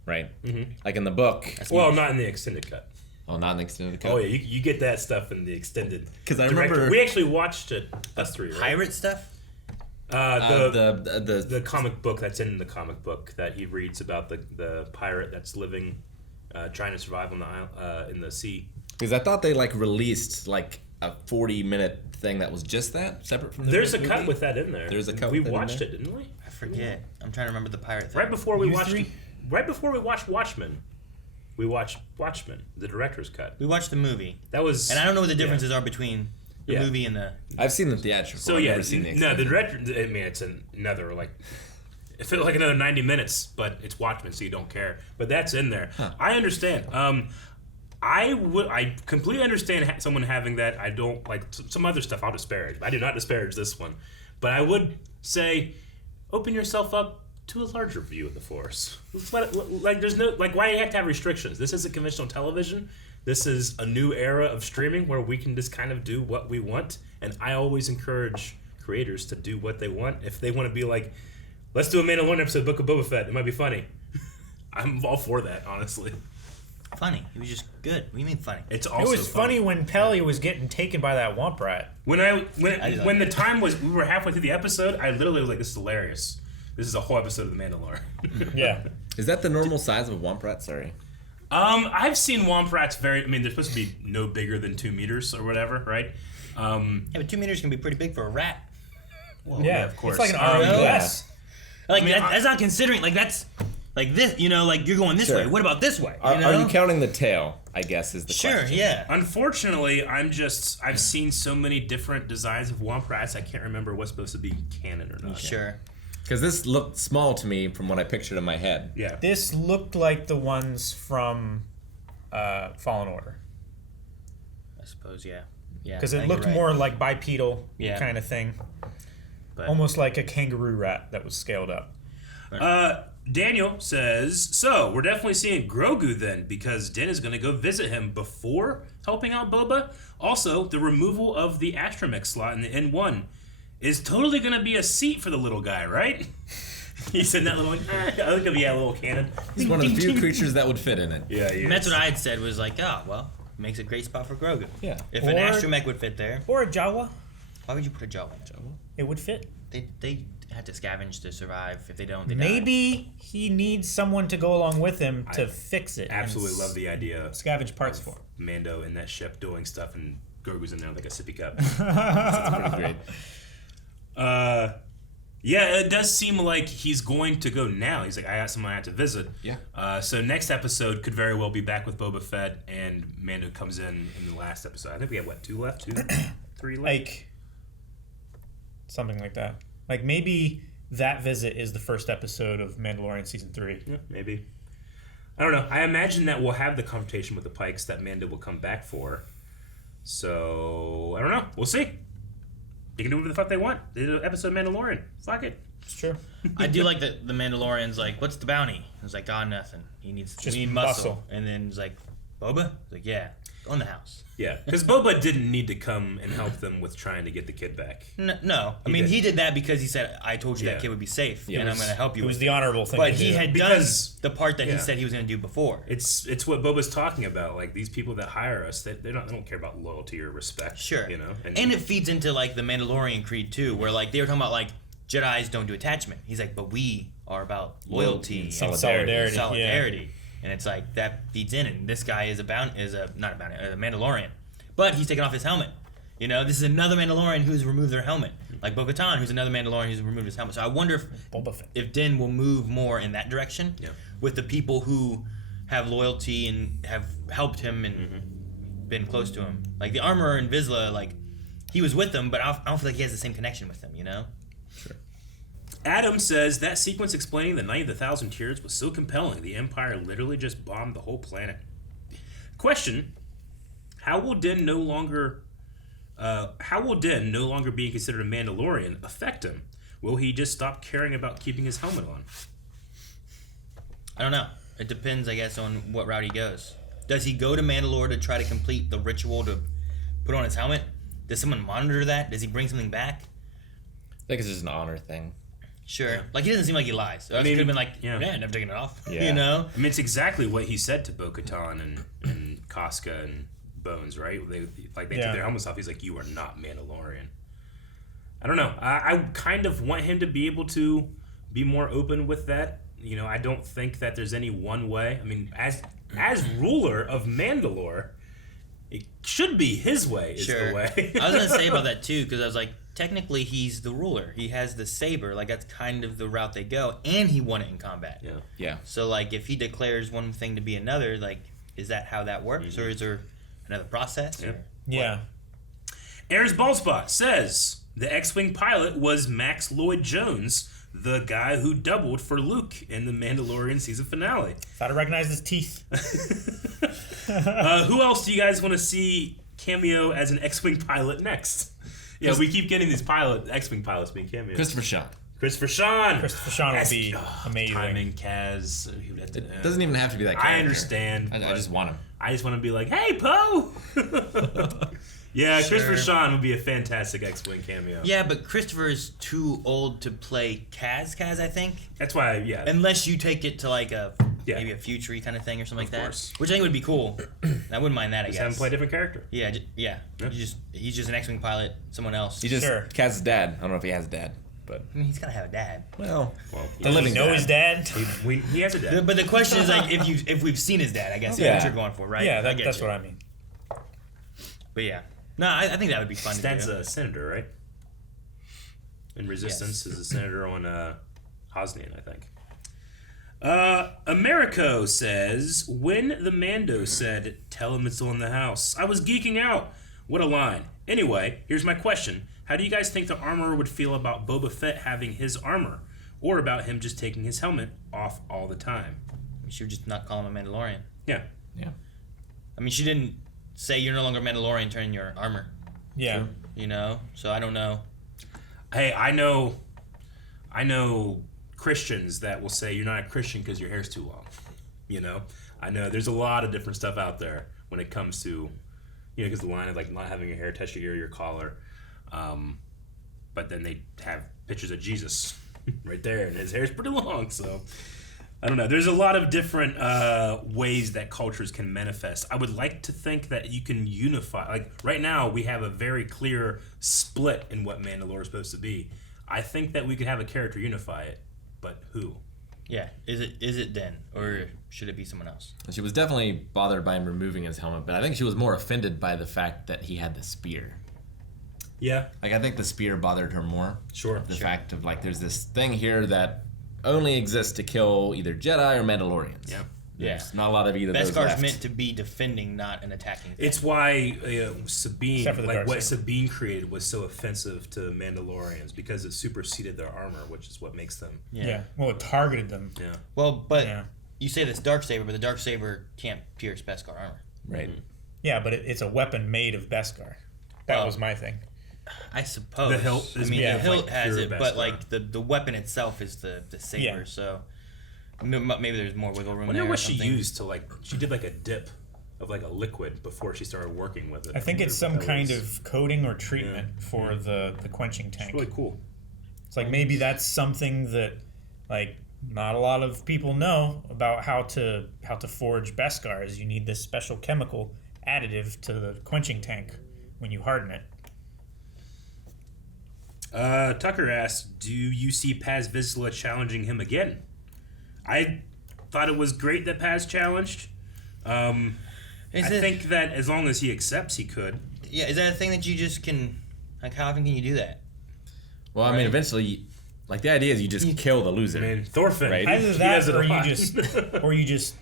right? Mm-hmm. Like in the book. Well, not in the extended cut. Oh, not in the extended cut? Oh, yeah, you get that stuff in the extended. Because I remember... We actually watched it, us three, right? Pirate stuff? The comic book that's in the comic book that he reads about the pirate that's living, trying to survive on the island, in the sea. Because I thought they, like, released, like, a 40-minute thing that was just that, separate from the There's a movie? cut with that in there. There's a cut we with that in watched there? it, didn't we? I forget. I'm trying to remember the pirate thing. Right before we watched Watchmen, we watched Watchmen, the director's cut. We watched the movie. That was... And I don't know what the differences are between the movie and the... I've seen the theatrical. So, I've yeah, never seen the the extended. director... I mean, it's another, like... It felt like another 90 minutes, but it's Watchmen, so you don't care. But that's in there. Huh. I understand. I completely understand someone having that. I don't... Like, some other stuff I'll disparage. I do not disparage this one. But I would say, open yourself up to a larger view of the Force. There's no... Like, why do you have to have restrictions? This isn't conventional television. This is a new era of streaming where we can just kind of do what we want. And I always encourage creators to do what they want. If they want to be like, let's do a Mandalorian episode of Book of Boba Fett. It might be funny. I'm all for that, honestly. Funny. It was just good. What do you mean funny? It's also It was funny when Pelly was getting taken by that womp rat. When the time was, we were halfway through the episode, I literally was like, this is hilarious. This is a whole episode of The Mandalore. Yeah. Is that the normal size of a womp rat? Sorry. I've seen womp rats they're supposed to be no bigger than 2 meters or whatever, right? Yeah, but 2 meters can be pretty big for a rat. Well, yeah, of course. It's like an ROE less. Like, that's not considering, like, that's, like, this, you know, like, you're going this way. What about this way? Are you counting the tail, I guess, is the question. Sure, yeah. Unfortunately, I've seen so many different designs of womp rats, I can't remember what's supposed to be canon or not. Sure. Because this looked small to me from what I pictured in my head. Yeah. This looked like the ones from Fallen Order. I suppose, yeah. Yeah. Because it looked more like bipedal kind of thing. But almost like a kangaroo rat that was scaled up. Daniel says, so we're definitely seeing Grogu then, because Din is going to go visit him before helping out Boba. Also, the removal of the astromech slot in the N1 is totally going to be a seat for the little guy, right? He said that little, I think it'll be a little cannon. He's one of the few creatures that would fit in it. Yeah, and that's what I had said was like, oh, well, makes a great spot for Grogu. Yeah. If an astromech would fit there. Or a Jawa. Why would you put a Jawa? It would fit. They have to scavenge to survive. If they don't, they Maybe he needs someone to go along with him to fix it. Absolutely love the idea. Scavenge parts for him. Mando in that ship doing stuff and Grogu's in there with like a sippy cup. That's pretty great. Yeah, it does seem like he's going to go now. He's like, I got someone I have to visit. Yeah. So next episode could very well be back with Boba Fett, and Mando comes in the last episode. I think we have, what, 2 left? 3 left? Like, something like that. Like, maybe that visit is the first episode of Mandalorian Season 3. Yeah, maybe. I don't know. I imagine that we'll have the confrontation with the Pikes that Mando will come back for. So, I don't know. We'll see. They can do whatever the fuck they want. They did an episode of Mandalorian. Fuck it. It's true. I do like that the Mandalorian's like, what's the bounty? It's like, nothing. We need muscle. And then it's like, Boba? It's like, yeah, go in the house. Yeah, because Boba didn't need to come and help them with trying to get the kid back. No. I mean, he did that because he said, I told you that kid would be safe, and I'm going to help you. It was the honorable thing But to he do. had done the part that he said he was going to do before. It's what Boba's talking about. Like, these people that hire us, they don't care about loyalty or respect. Sure. You know? And it feeds into, like, the Mandalorian creed, too, where, like, they were talking about, like, Jedis don't do attachment. He's like, but we are about loyalty and solidarity. Solidarity. And it's like that feeds in, and this guy is a Mandalorian, but he's taken off his helmet. You know, this is another Mandalorian who's removed their helmet, like Bo-Katan, who's another Mandalorian who's removed his helmet. So I wonder if Din will move more in that direction with the people who have loyalty and have helped him and been close to him. Like the armorer in Vizsla, like he was with them, but I don't feel like he has the same connection with them. You know? Sure. Adam says that sequence explaining the Night of the Thousand Tears was so compelling, the Empire literally just bombed the whole planet. Question: How will Din no longer being considered a Mandalorian affect him? Will he just stop caring about keeping his helmet on? I don't know. It depends, I guess, on what route he goes. Does he go to Mandalore to try to complete the ritual to put on his helmet? Does someone monitor that? Does he bring something back? I think it's just an honor thing. Sure. Yeah. Like, he doesn't seem like he lies. So he could have been like, never taking it off. Yeah. You know? I mean, it's exactly what he said to Bo-Katan and Casca and Bones, right? They took their helmets off. He's like, you are not Mandalorian. I don't know. I kind of want him to be able to be more open with that. You know, I don't think that there's any one way. I mean, as ruler of Mandalore, it should be his way is the way. I was going to say about that, too, because I was like, technically, he's the ruler. He has the saber. Like, that's kind of the route they go. And he won it in combat. Yeah. So, like, if he declares one thing to be another, like, is that how that works? Or is there another process? Yeah. Aaron's Baldspot says the X-Wing pilot was Max Lloyd Jones, the guy who doubled for Luke in the Mandalorian season finale. Thought I recognized his teeth. Who else do you guys want to see cameo as an X-Wing pilot next? Yeah, we keep getting these X-Wing pilots being cameos. Christopher Sean would be amazing. Timing, Kaz. It doesn't even have to be that character. I understand. I just want him. I just want to be like, hey, Poe! Yeah, sure. Christopher Sean would be a fantastic X-Wing cameo. Yeah, but Christopher is too old to play Kaz, I think. That's why, Unless you take it to like maybe a future kind of thing or something like that. Which I think would be cool. I wouldn't mind that, I guess. Just have him play a different character. Yeah. He's just an X-Wing pilot, someone else. Kaz's dad. I don't know if he has a dad. But I mean, he's gotta have a dad. Well, does he know his dad? He has a dad. But the question is like if we've seen his dad, I guess that's what you're going for, right? Yeah, that's what I mean. But yeah, no, I think that would be fun. His dad's a senator, right? In Resistance is a senator on Hosnian, I think. Americo says, when the Mando said, "Tell him it's on the house," I was geeking out. What a line. Anyway, here's my question. How do you guys think the armorer would feel about Boba Fett having his armor? Or about him just taking his helmet off all the time? She would just not call him a Mandalorian. Yeah. I mean, she didn't say you're no longer a Mandalorian, turn in your armor. Yeah. True. You know? So I don't know. Hey, I know Christians that will say you're not a Christian because your hair's too long. You know? I know there's a lot of different stuff out there when it comes to, because the line of like not having your hair touch your collar. But then they have pictures of Jesus right there, and his hair's pretty long, so I don't know. There's a lot of different ways that cultures can manifest. I would like to think that you can unify. Like right now, we have a very clear split in what Mandalore is supposed to be. I think that we could have a character unify it, but who? Yeah, is it Din, or should it be someone else? She was definitely bothered by him removing his helmet, but I think she was more offended by the fact that he had the spear. Yeah. Like, I think the spear bothered her more. Sure. The fact of, like, there's this thing here that only exists to kill either Jedi or Mandalorians. Yeah. There's not a lot of either of those Beskar's left. meant to be defending, not an attacking thing. It's why Sabine, like what Darksaber. Sabine created was so offensive to Mandalorians, because it superseded their armor, which is what makes them. Yeah. Well, it targeted them. Yeah. Well, but you say this Darksaber, but the Darksaber can't pierce Beskar armor. Right. Yeah, but it's a weapon made of Beskar. That was my thing. I suppose. The hilt is the hilt like has pure it, but Beskar. like the weapon itself is the saber. So maybe there's more wiggle room. I wonder there what or she something. used to she did like a dip of like a liquid before she started working with it. I think it's some kind of coating or treatment for the quenching tank. It's really cool. It's like maybe that's something that like not a lot of people know about how to forge Beskar. Is you need this special chemical additive to the quenching tank when you harden it. Tucker asks, do you see Paz Vizsla challenging him again? thought it was great that Paz challenged. I think that as long as he accepts, he could. Yeah, is that a thing that you just can... Like, how often can you do that? Well, I mean, eventually, like, the idea is you just kill the loser. I mean, Thorfinn. Right? Either that or you just,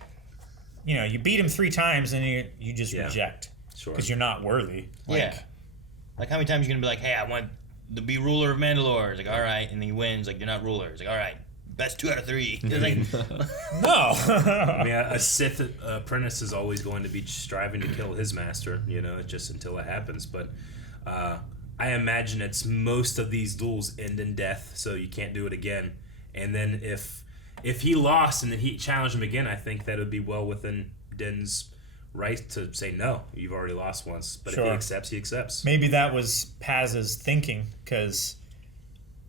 you know, you beat him 3 times and you just reject. Sure. Because you're not worthy. Yeah. Like, how many times are you going to be like, hey, I want to be ruler of Mandalore? It's like, all right. And then he wins. Like, you're not ruler. It's like, all right. Best 2 out of 3. It's like, No. I mean, a Sith apprentice is always going to be striving to kill his master, you know, just until it happens. But I imagine it's most of these duels end in death, so you can't do it again. And then if he lost and then he challenged him again, I think that would be well within Din's right to say, no, you've already lost once. But if he accepts, he accepts. Maybe that was Paz's thinking, because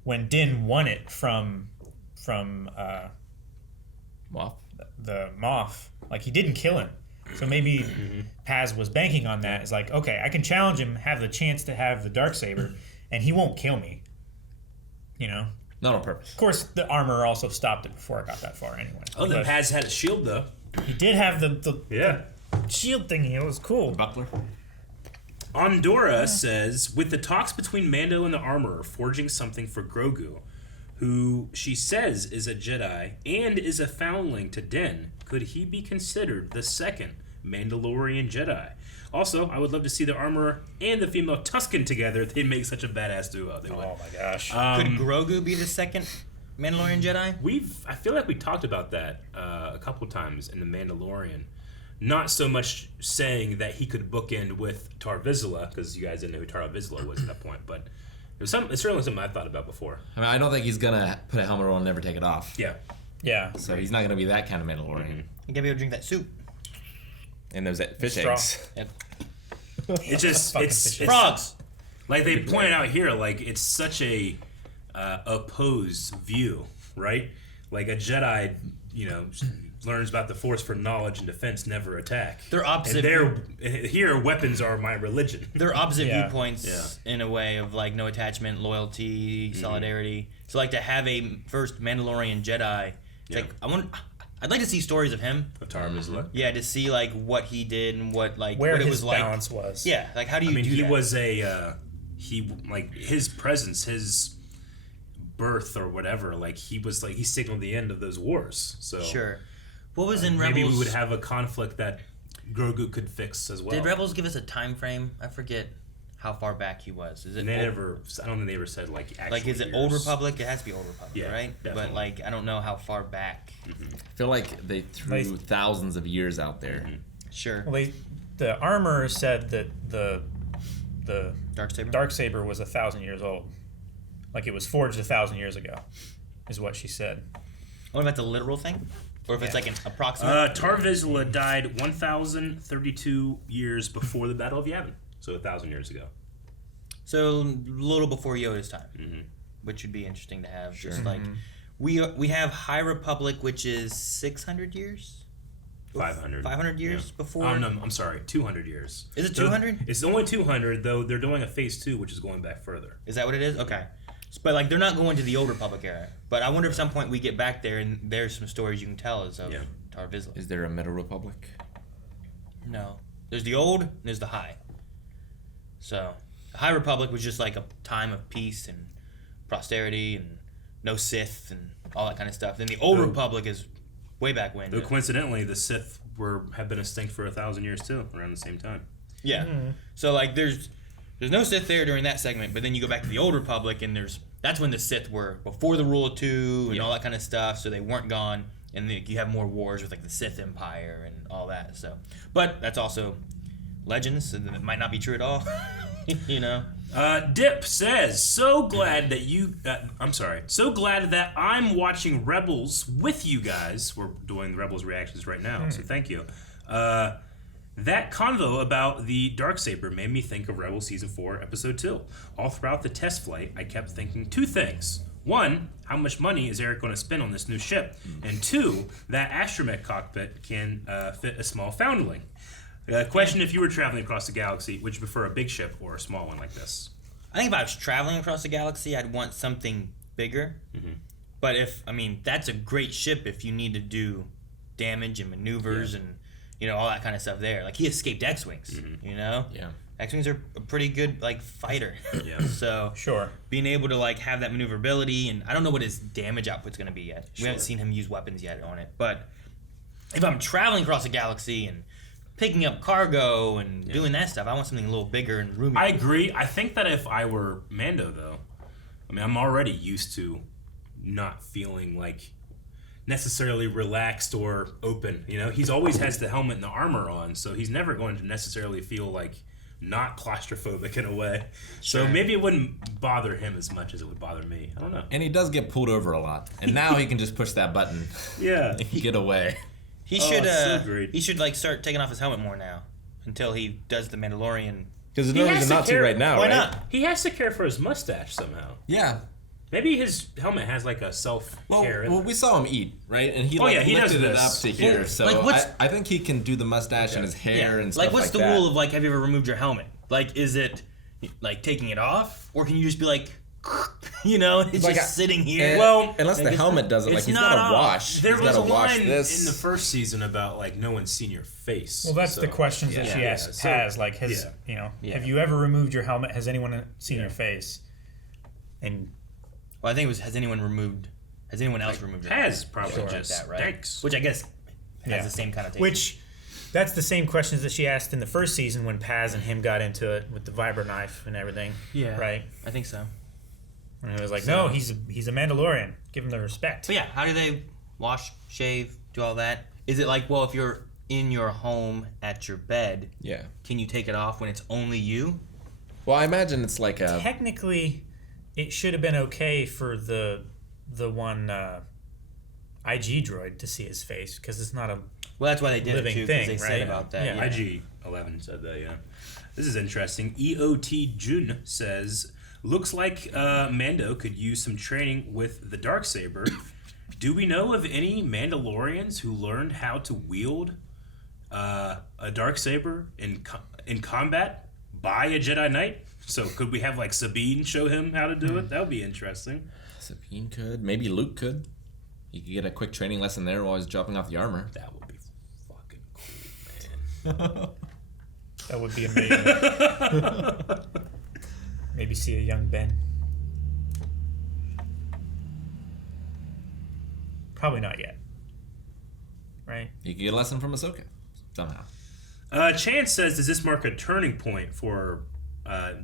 when Din won it from Moff. the Moff, like, he didn't kill him. So maybe Paz was banking on that. It's like, okay, I can challenge him, have the chance to have the Darksaber, and he won't kill me. You know? Not on purpose. Of course, the armor also stopped it before I got that far anyway. Oh, then Paz had a shield, though. He did have the Yeah. shield thingy. It was cool. Buckler. Ondora says, with the talks between Mando and the Armorer forging something for Grogu, who she says is a Jedi and is a foundling to Din, could he be considered the second Mandalorian Jedi? Also, I would love to see the Armorer and the female Tusken together. They'd make such a badass duo. They would. Oh my gosh. could Grogu be the second Mandalorian Jedi? I feel like we talked about that a couple times in the Mandalorian. Not so much saying that he could bookend with Tar Vizsla, because you guys didn't know who Tar Vizsla was at that point, but it's certainly something I thought about before. I mean, I don't think he's gonna put a helmet on and never take it off. Yeah. Yeah. So he's not gonna be that kind of Mandalorian. You gotta be able to drink that soup. And those fish Straw. eggs. Yep. It's just it's Frogs! like they pointed out here. Like, it's such a opposed view, right? Like, a Jedi, you know, learns about the Force for knowledge and defense, never attack. They're opposite. And here, weapons are my religion. They're opposite Yeah. viewpoints in a way of, like, no attachment, loyalty, solidarity. So, like, to have a first Mandalorian Jedi, it's like, I'd like to see stories of him. Of Tar Vizsla. Yeah, to see, like, what he did and what, like, Where what it his was like. balance was. Yeah, like, how do you I mean, do he that? was his presence, his birth or whatever, like, he signaled the end of those wars. So Sure. What was in Rebels? maybe we would have a conflict that Grogu could fix as well. Did Rebels give us a time frame? I forget how far back he was. Is it And I don't think they ever said, like, actual like, is it years. Old Republic? It has to be Old Republic, Yeah, right? definitely. But, like, I don't know how far back. I feel like they threw thousands of years out there. Sure. Well, the armorer said that the Darksaber? Darksaber was 1,000 years old. Like, it was forged 1,000 years ago, is what she said. What about the literal thing? Or if it's like an approximate? Tar Vizsla died 1,032 years before the Battle of Yavin, so 1,000 years ago. So a little before Yoda's time, which would be interesting to have. Just like we have High Republic, which is 600 years. 500. 500 years before. Oh no, I'm sorry, 200 years. Is it 200? It's only 200, though. They're doing a phase 2, which is going back further. Is that what it is? Okay. But like they're not going to the Old Republic era. But I wonder if at some point we get back there and there's some stories you can tell us of Tar Vizsla. Is there a Middle Republic? No. There's the Old and there's the High. So the High Republic was just like a time of peace and prosperity and no Sith and all that kind of stuff. Then the Old Republic is way back when. Though coincidentally, the Sith have been extinct for 1,000 years too, around the same time. Yeah. So like there's no Sith there during that segment, but then you go back to the Old Republic and that's when the Sith were before the Rule of Two and all that kind of stuff. So they weren't gone, and you have more wars with like the Sith Empire and all that. So, but that's also legends, and it might not be true at all. You know. Dip says, so glad that I'm watching Rebels with you guys. We're doing Rebels reactions right now, so thank you. That convo about the Darksaber made me think of Rebels Season 4, Episode 2. All throughout the test flight, I kept thinking two things. One, how much money is Eric going to spend on this new ship? And two, that astromech cockpit can fit a small foundling. Question, if you were traveling across the galaxy, would you prefer a big ship or a small one like this? I think if I was traveling across the galaxy, I'd want something bigger. But that's a great ship if you need to do damage and maneuvers and all that kind of stuff there. Like he escaped X-wings, Yeah. X-wings are a pretty good like fighter. Yeah. So Sure. being able to like have that maneuverability, and I don't know what his damage output's going to be yet. We haven't Sure. seen him use weapons yet on it. But if I'm traveling across the galaxy and picking up cargo and doing that stuff, I want something a little bigger and roomy. I agree. I think that if I were Mando, though, I mean, I'm already used to not feeling like necessarily relaxed or open. He's always has the helmet and the armor on, so he's never going to necessarily feel like not claustrophobic in a way. So maybe it wouldn't bother him as much as it would bother me. I don't know. And he does get pulled over a lot. And now he can just push that button Yeah. and get away. He should so great. he should like start taking off his helmet more now until he does the Mandalorian. Because there's no has reason to not to care- right now, Why right? not? He has to care for his mustache somehow. Yeah. Maybe his helmet has like a self-care. Well, we saw him eat, right? And he Oh, yeah, he does lifted it this. up to here. Yeah. So Like, what's- I think he can do the mustache and his hair and stuff Like what's like the that. rule of like have you ever removed your helmet? Like is it like taking it off, or can you just be like it's Like just sitting here? And- Well, unless the like, helmet does it, like it's he's not got to off. wash. There he's was a gotta wash line this. in the first season about like no one's seen your face. Well, that's so- the questions that she Yeah. asked So- Paz. Like, has have you ever removed your helmet? Has anyone seen your face? And Well, I think it was has anyone else removed your helmet? Paz probably Like just that, right? thanks. Which I guess has Yeah. the same connotation. which that's the same questions that she asked in the first season when Paz and him got into it with the vibro knife and everything. Yeah. Right. I think so. And it was like, no, he's a Mandalorian. Give him the respect. So yeah, how do they wash, shave, do all that? Is it like, well, if you're in your home at your bed, Yeah. can you take it off when it's only you? Well, I imagine it's like a. Technically, it should have been okay for the one IG droid to see his face because it's not a Well, that's why they did it living too, thing, because they right? said about that. Yeah. Yeah. IG-11 said that, yeah. This is interesting. EOT Jun says, looks like Mando could use some training with the Darksaber. Do we know of any Mandalorians who learned how to wield a Darksaber in combat by a Jedi Knight? So could we have like Sabine show him how to do it? That would be interesting. Sabine could. Maybe Luke could. He could get a quick training lesson there while he's dropping off the armor. That would be fucking cool, man. that would be amazing. Maybe see a young Ben. Probably not yet. Right? He could get a lesson from Ahsoka somehow. Chance says, does this mark a turning point for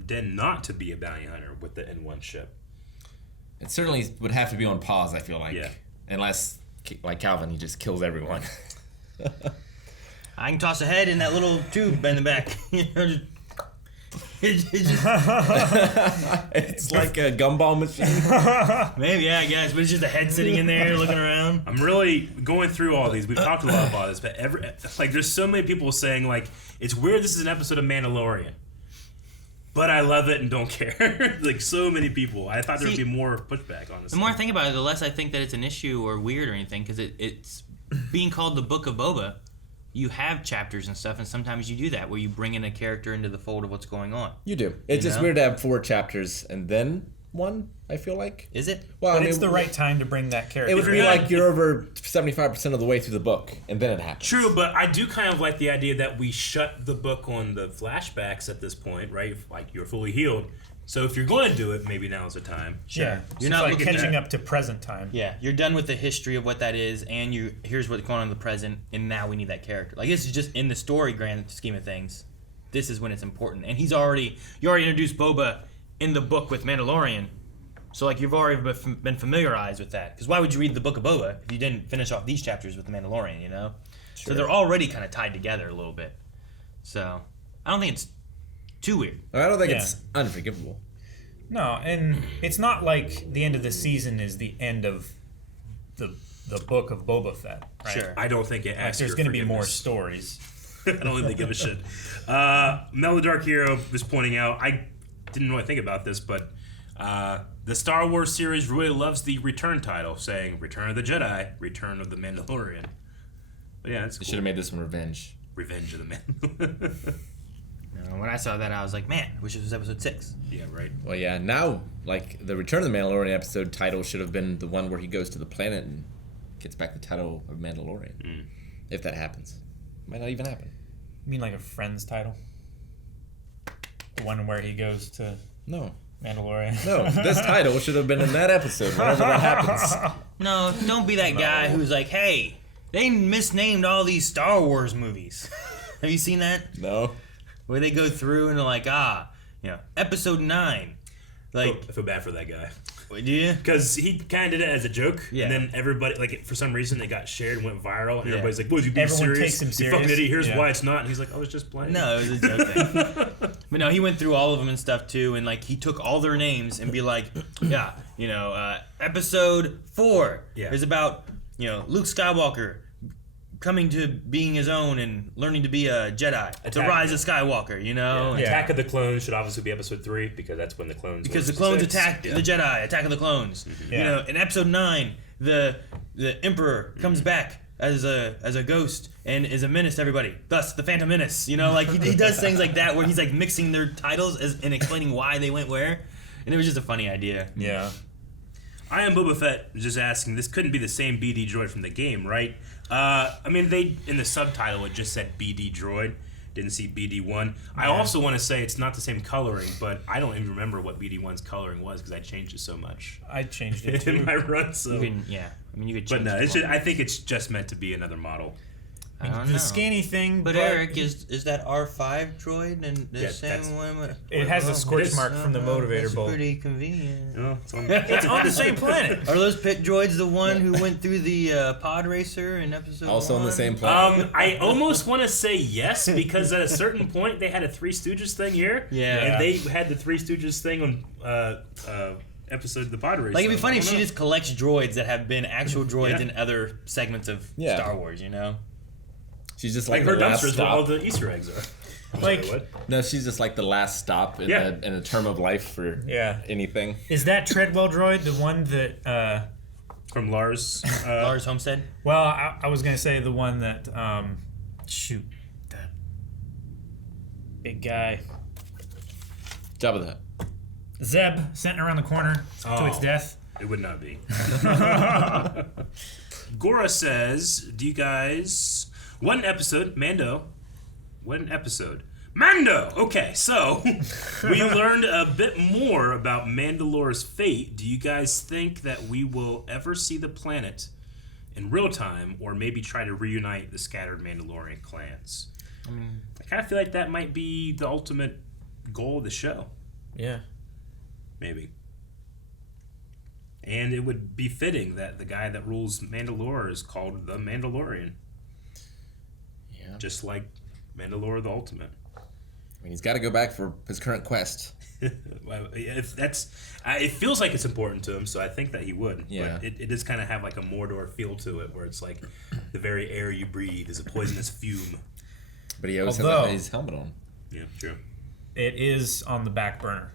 Den not to be a bounty hunter with the N1 ship? It certainly would have to be on pause, I feel like. Yeah. Unless, like Calvin, he just kills everyone. I can toss a head in that little tube in the back. It's just, It's like a gumball machine. maybe, yeah, I guess, but it's just a head sitting in there looking around. I'm really going through all these. We've talked a lot about this, but there's so many people saying like it's weird. This is an episode of Mandalorian, but I love it and don't care. Like so many people. I thought there would be more pushback on this. The more I think about it, the less I think that it's an issue or weird or anything, because it's being called the Book of Boba. You have chapters and stuff, and sometimes you do that where you bring in a character into the fold of what's going on. You do. It's just know? weird to have 4 chapters and then one, I feel like. Is it? Well, But it's the right time to bring that character. It would be in. like you're over 75% of the way through the book, and then it happens. True, but I do kind of like the idea that we shut the book on the flashbacks at this point, right? Like you're fully healed. So if you're going to do it, maybe now's the time. Yeah. You're So not it's like looking catching at- up to present time. Yeah, you're done with the history of what that is, and here's what's going on in the present, and now we need that character. Like this is just in the story grand scheme of things. This is when it's important, and you already introduced Boba in the book with Mandalorian, so like you've already been familiarized with that. Because why would you read the Book of Boba if you didn't finish off these chapters with the Mandalorian? You know, so they're already kind of tied together a little bit. So I don't think it's too weird. I don't think Yeah. it's unforgivable. No, and it's not like the end of the season is the end of the book of Boba Fett. Right? Sure. I don't think it Like, asks there's your going to be more forgiveness. stories. I don't think they give a shit. Mel the Dark Hero was pointing out, I didn't really think about this, but the Star Wars series really loves the Return title, saying Return of the Jedi, Return of the Mandalorian. But yeah, it's They cool. should have made this one Revenge. Revenge of the Mandalorian. When I saw that, I was like, man, I wish it was episode 6. Yeah, right. Well, yeah, now, like, the Return of the Mandalorian episode title should have been the one where he goes to the planet and gets back the title of Mandalorian. If that happens. Might not even happen. You mean like a Friends title? The one where he goes to No. Mandalorian. No, this title should have been in that episode whenever that happens. No, don't be that guy who's like, hey, they misnamed all these Star Wars movies. Have you seen that? No. Where they go through and they're like, episode 9. Like, I feel bad for that guy. Wait, do you? Because he kind of did it as a joke, Yeah. and then everybody, like, for some reason, it got shared and went viral, and Yeah. everybody's like, "Was you being Everyone serious? takes him You serious. fucking idiot! Here's Yeah. why it's not." And he's like, "I was just playing." No, it was a joke thing. But no, he went through all of them and stuff too, and like he took all their names and be like, episode 4 is about Luke Skywalker coming to being his own and learning to be a Jedi. The Rise of Skywalker, Yeah. Attack of the Clones should obviously be episode 3 because that's when the clones. Because the were clones 6. attacked the Jedi, Attack of the Clones. Yeah. In episode 9, the Emperor comes back as a ghost and is a menace to everybody. Thus, the Phantom Menace. He does things like that where he's like mixing their titles and explaining why they went where, and it was just a funny idea. Yeah. I Am Boba Fett was just asking. This couldn't be the same BD droid from the game, right? They in the subtitle it just said BD droid. Didn't see BD1. I also want to say it's not the same coloring, but I don't even remember what BD1's coloring was because I changed it so much. I changed it in too. my run. So, You could change but no, the it's color. I think it's just meant to be another model. I don't The know. scanny thing, But Eric, is that R5 droid and the Yeah, same one? it has a scorch mark from the motivator That's bolt. pretty convenient. It's on the same planet. Are those pit droids the one who went through the pod racer in episode Also 1? on the same planet. I almost want to say yes because at a certain point they had a Three Stooges thing here. Yeah. And they had the Three Stooges thing on episode of the pod race. Like, it'd be funny if I she don't know. just collects droids that have been actual droids Yeah. in other segments of Yeah. Star Wars, She's just like like her the last dumpsters where all stop. the Easter eggs are. I'm Like- sorry, what? No, she's just like the last stop in, Yeah. in a term of life for anything. Is that Treadwell droid the one that? From Lars. Lars Homestead? Well, I was gonna say the one that. Shoot, that big guy. Jabba the Hutt. Zeb sent around the corner to its Oh. death. It would not be. Gora says, "Do you guys one episode Mando? What an episode, Mando." Okay, so we learned a bit more about Mandalore's fate. Do you guys think that we will ever see the planet in real time, or maybe try to reunite the scattered Mandalorian clans? I kind of feel like that might be the ultimate goal of the show. Yeah. Maybe. And it would be fitting that the guy that rules Mandalore is called the Mandalorian. Yeah. Just like Mandalore the Ultimate. I mean, he's got to go back for his current quest. Well, if that's, it feels like it's important to him, so I think that he would. Yeah. But it does kind of have like a Mordor feel to it, where it's like the very air you breathe is a poisonous fume. But he always Although- has his helmet on. Yeah, true. It is on the back burner.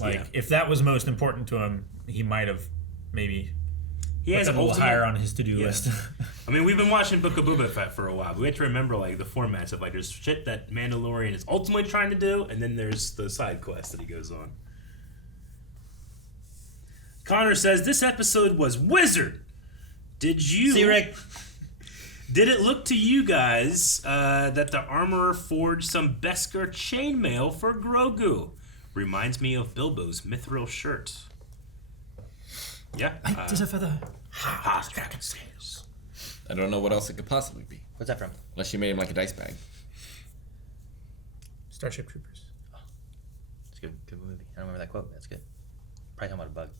Like, Yeah. if that was most important to him, he might have maybe He put has that an a little ultimate higher on his to-do Yeah. list. I mean, we've been watching Book of Boba Fett for a while. But we have to remember like the formats of like there's shit that Mandalorian is ultimately trying to do, and then there's the side quest that he goes on. Connor says this episode was wizard. Did you? See, Rick? Did it look to you guys that the armorer forged some Beskar chainmail for Grogu? Reminds me of Bilbo's mithril shirt. Yeah. There's a feather. Dragon Slayers. I don't know what else it could possibly be. What's that from? Unless you made him like a dice bag. Starship Troopers. It's a good movie. I don't remember that quote. That's good. Probably talking about a bug.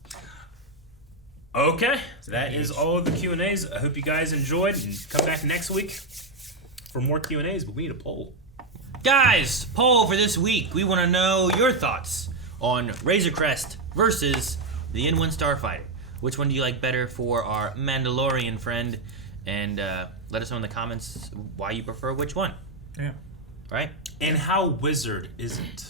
Okay, that is all of the Q&As. I hope you guys enjoyed, and come back next week for more Q&As, but we need a poll. Guys, poll for this week. We want to know your thoughts on Razor Crest versus the N1 Starfighter. Which one do you like better for our Mandalorian friend? And let us know in the comments why you prefer which one. Yeah. Right? And how wizard is it?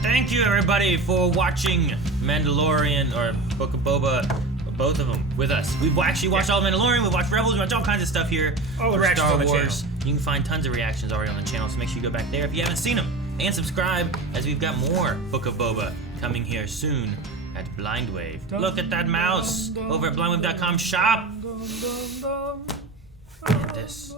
Thank you, everybody, for watching Mandalorian or Book of Boba, both of them, with us. We've actually watched all Mandalorian, we've watched Rebels, we've watched all kinds of stuff here All the for reactions Star on the Wars. channel. You can find tons of reactions already on the channel, so make sure you go back there if you haven't seen them. And subscribe, as we've got more Book of Boba coming here soon at Blindwave. Look at that mouse over at blindwave.com shop. And this.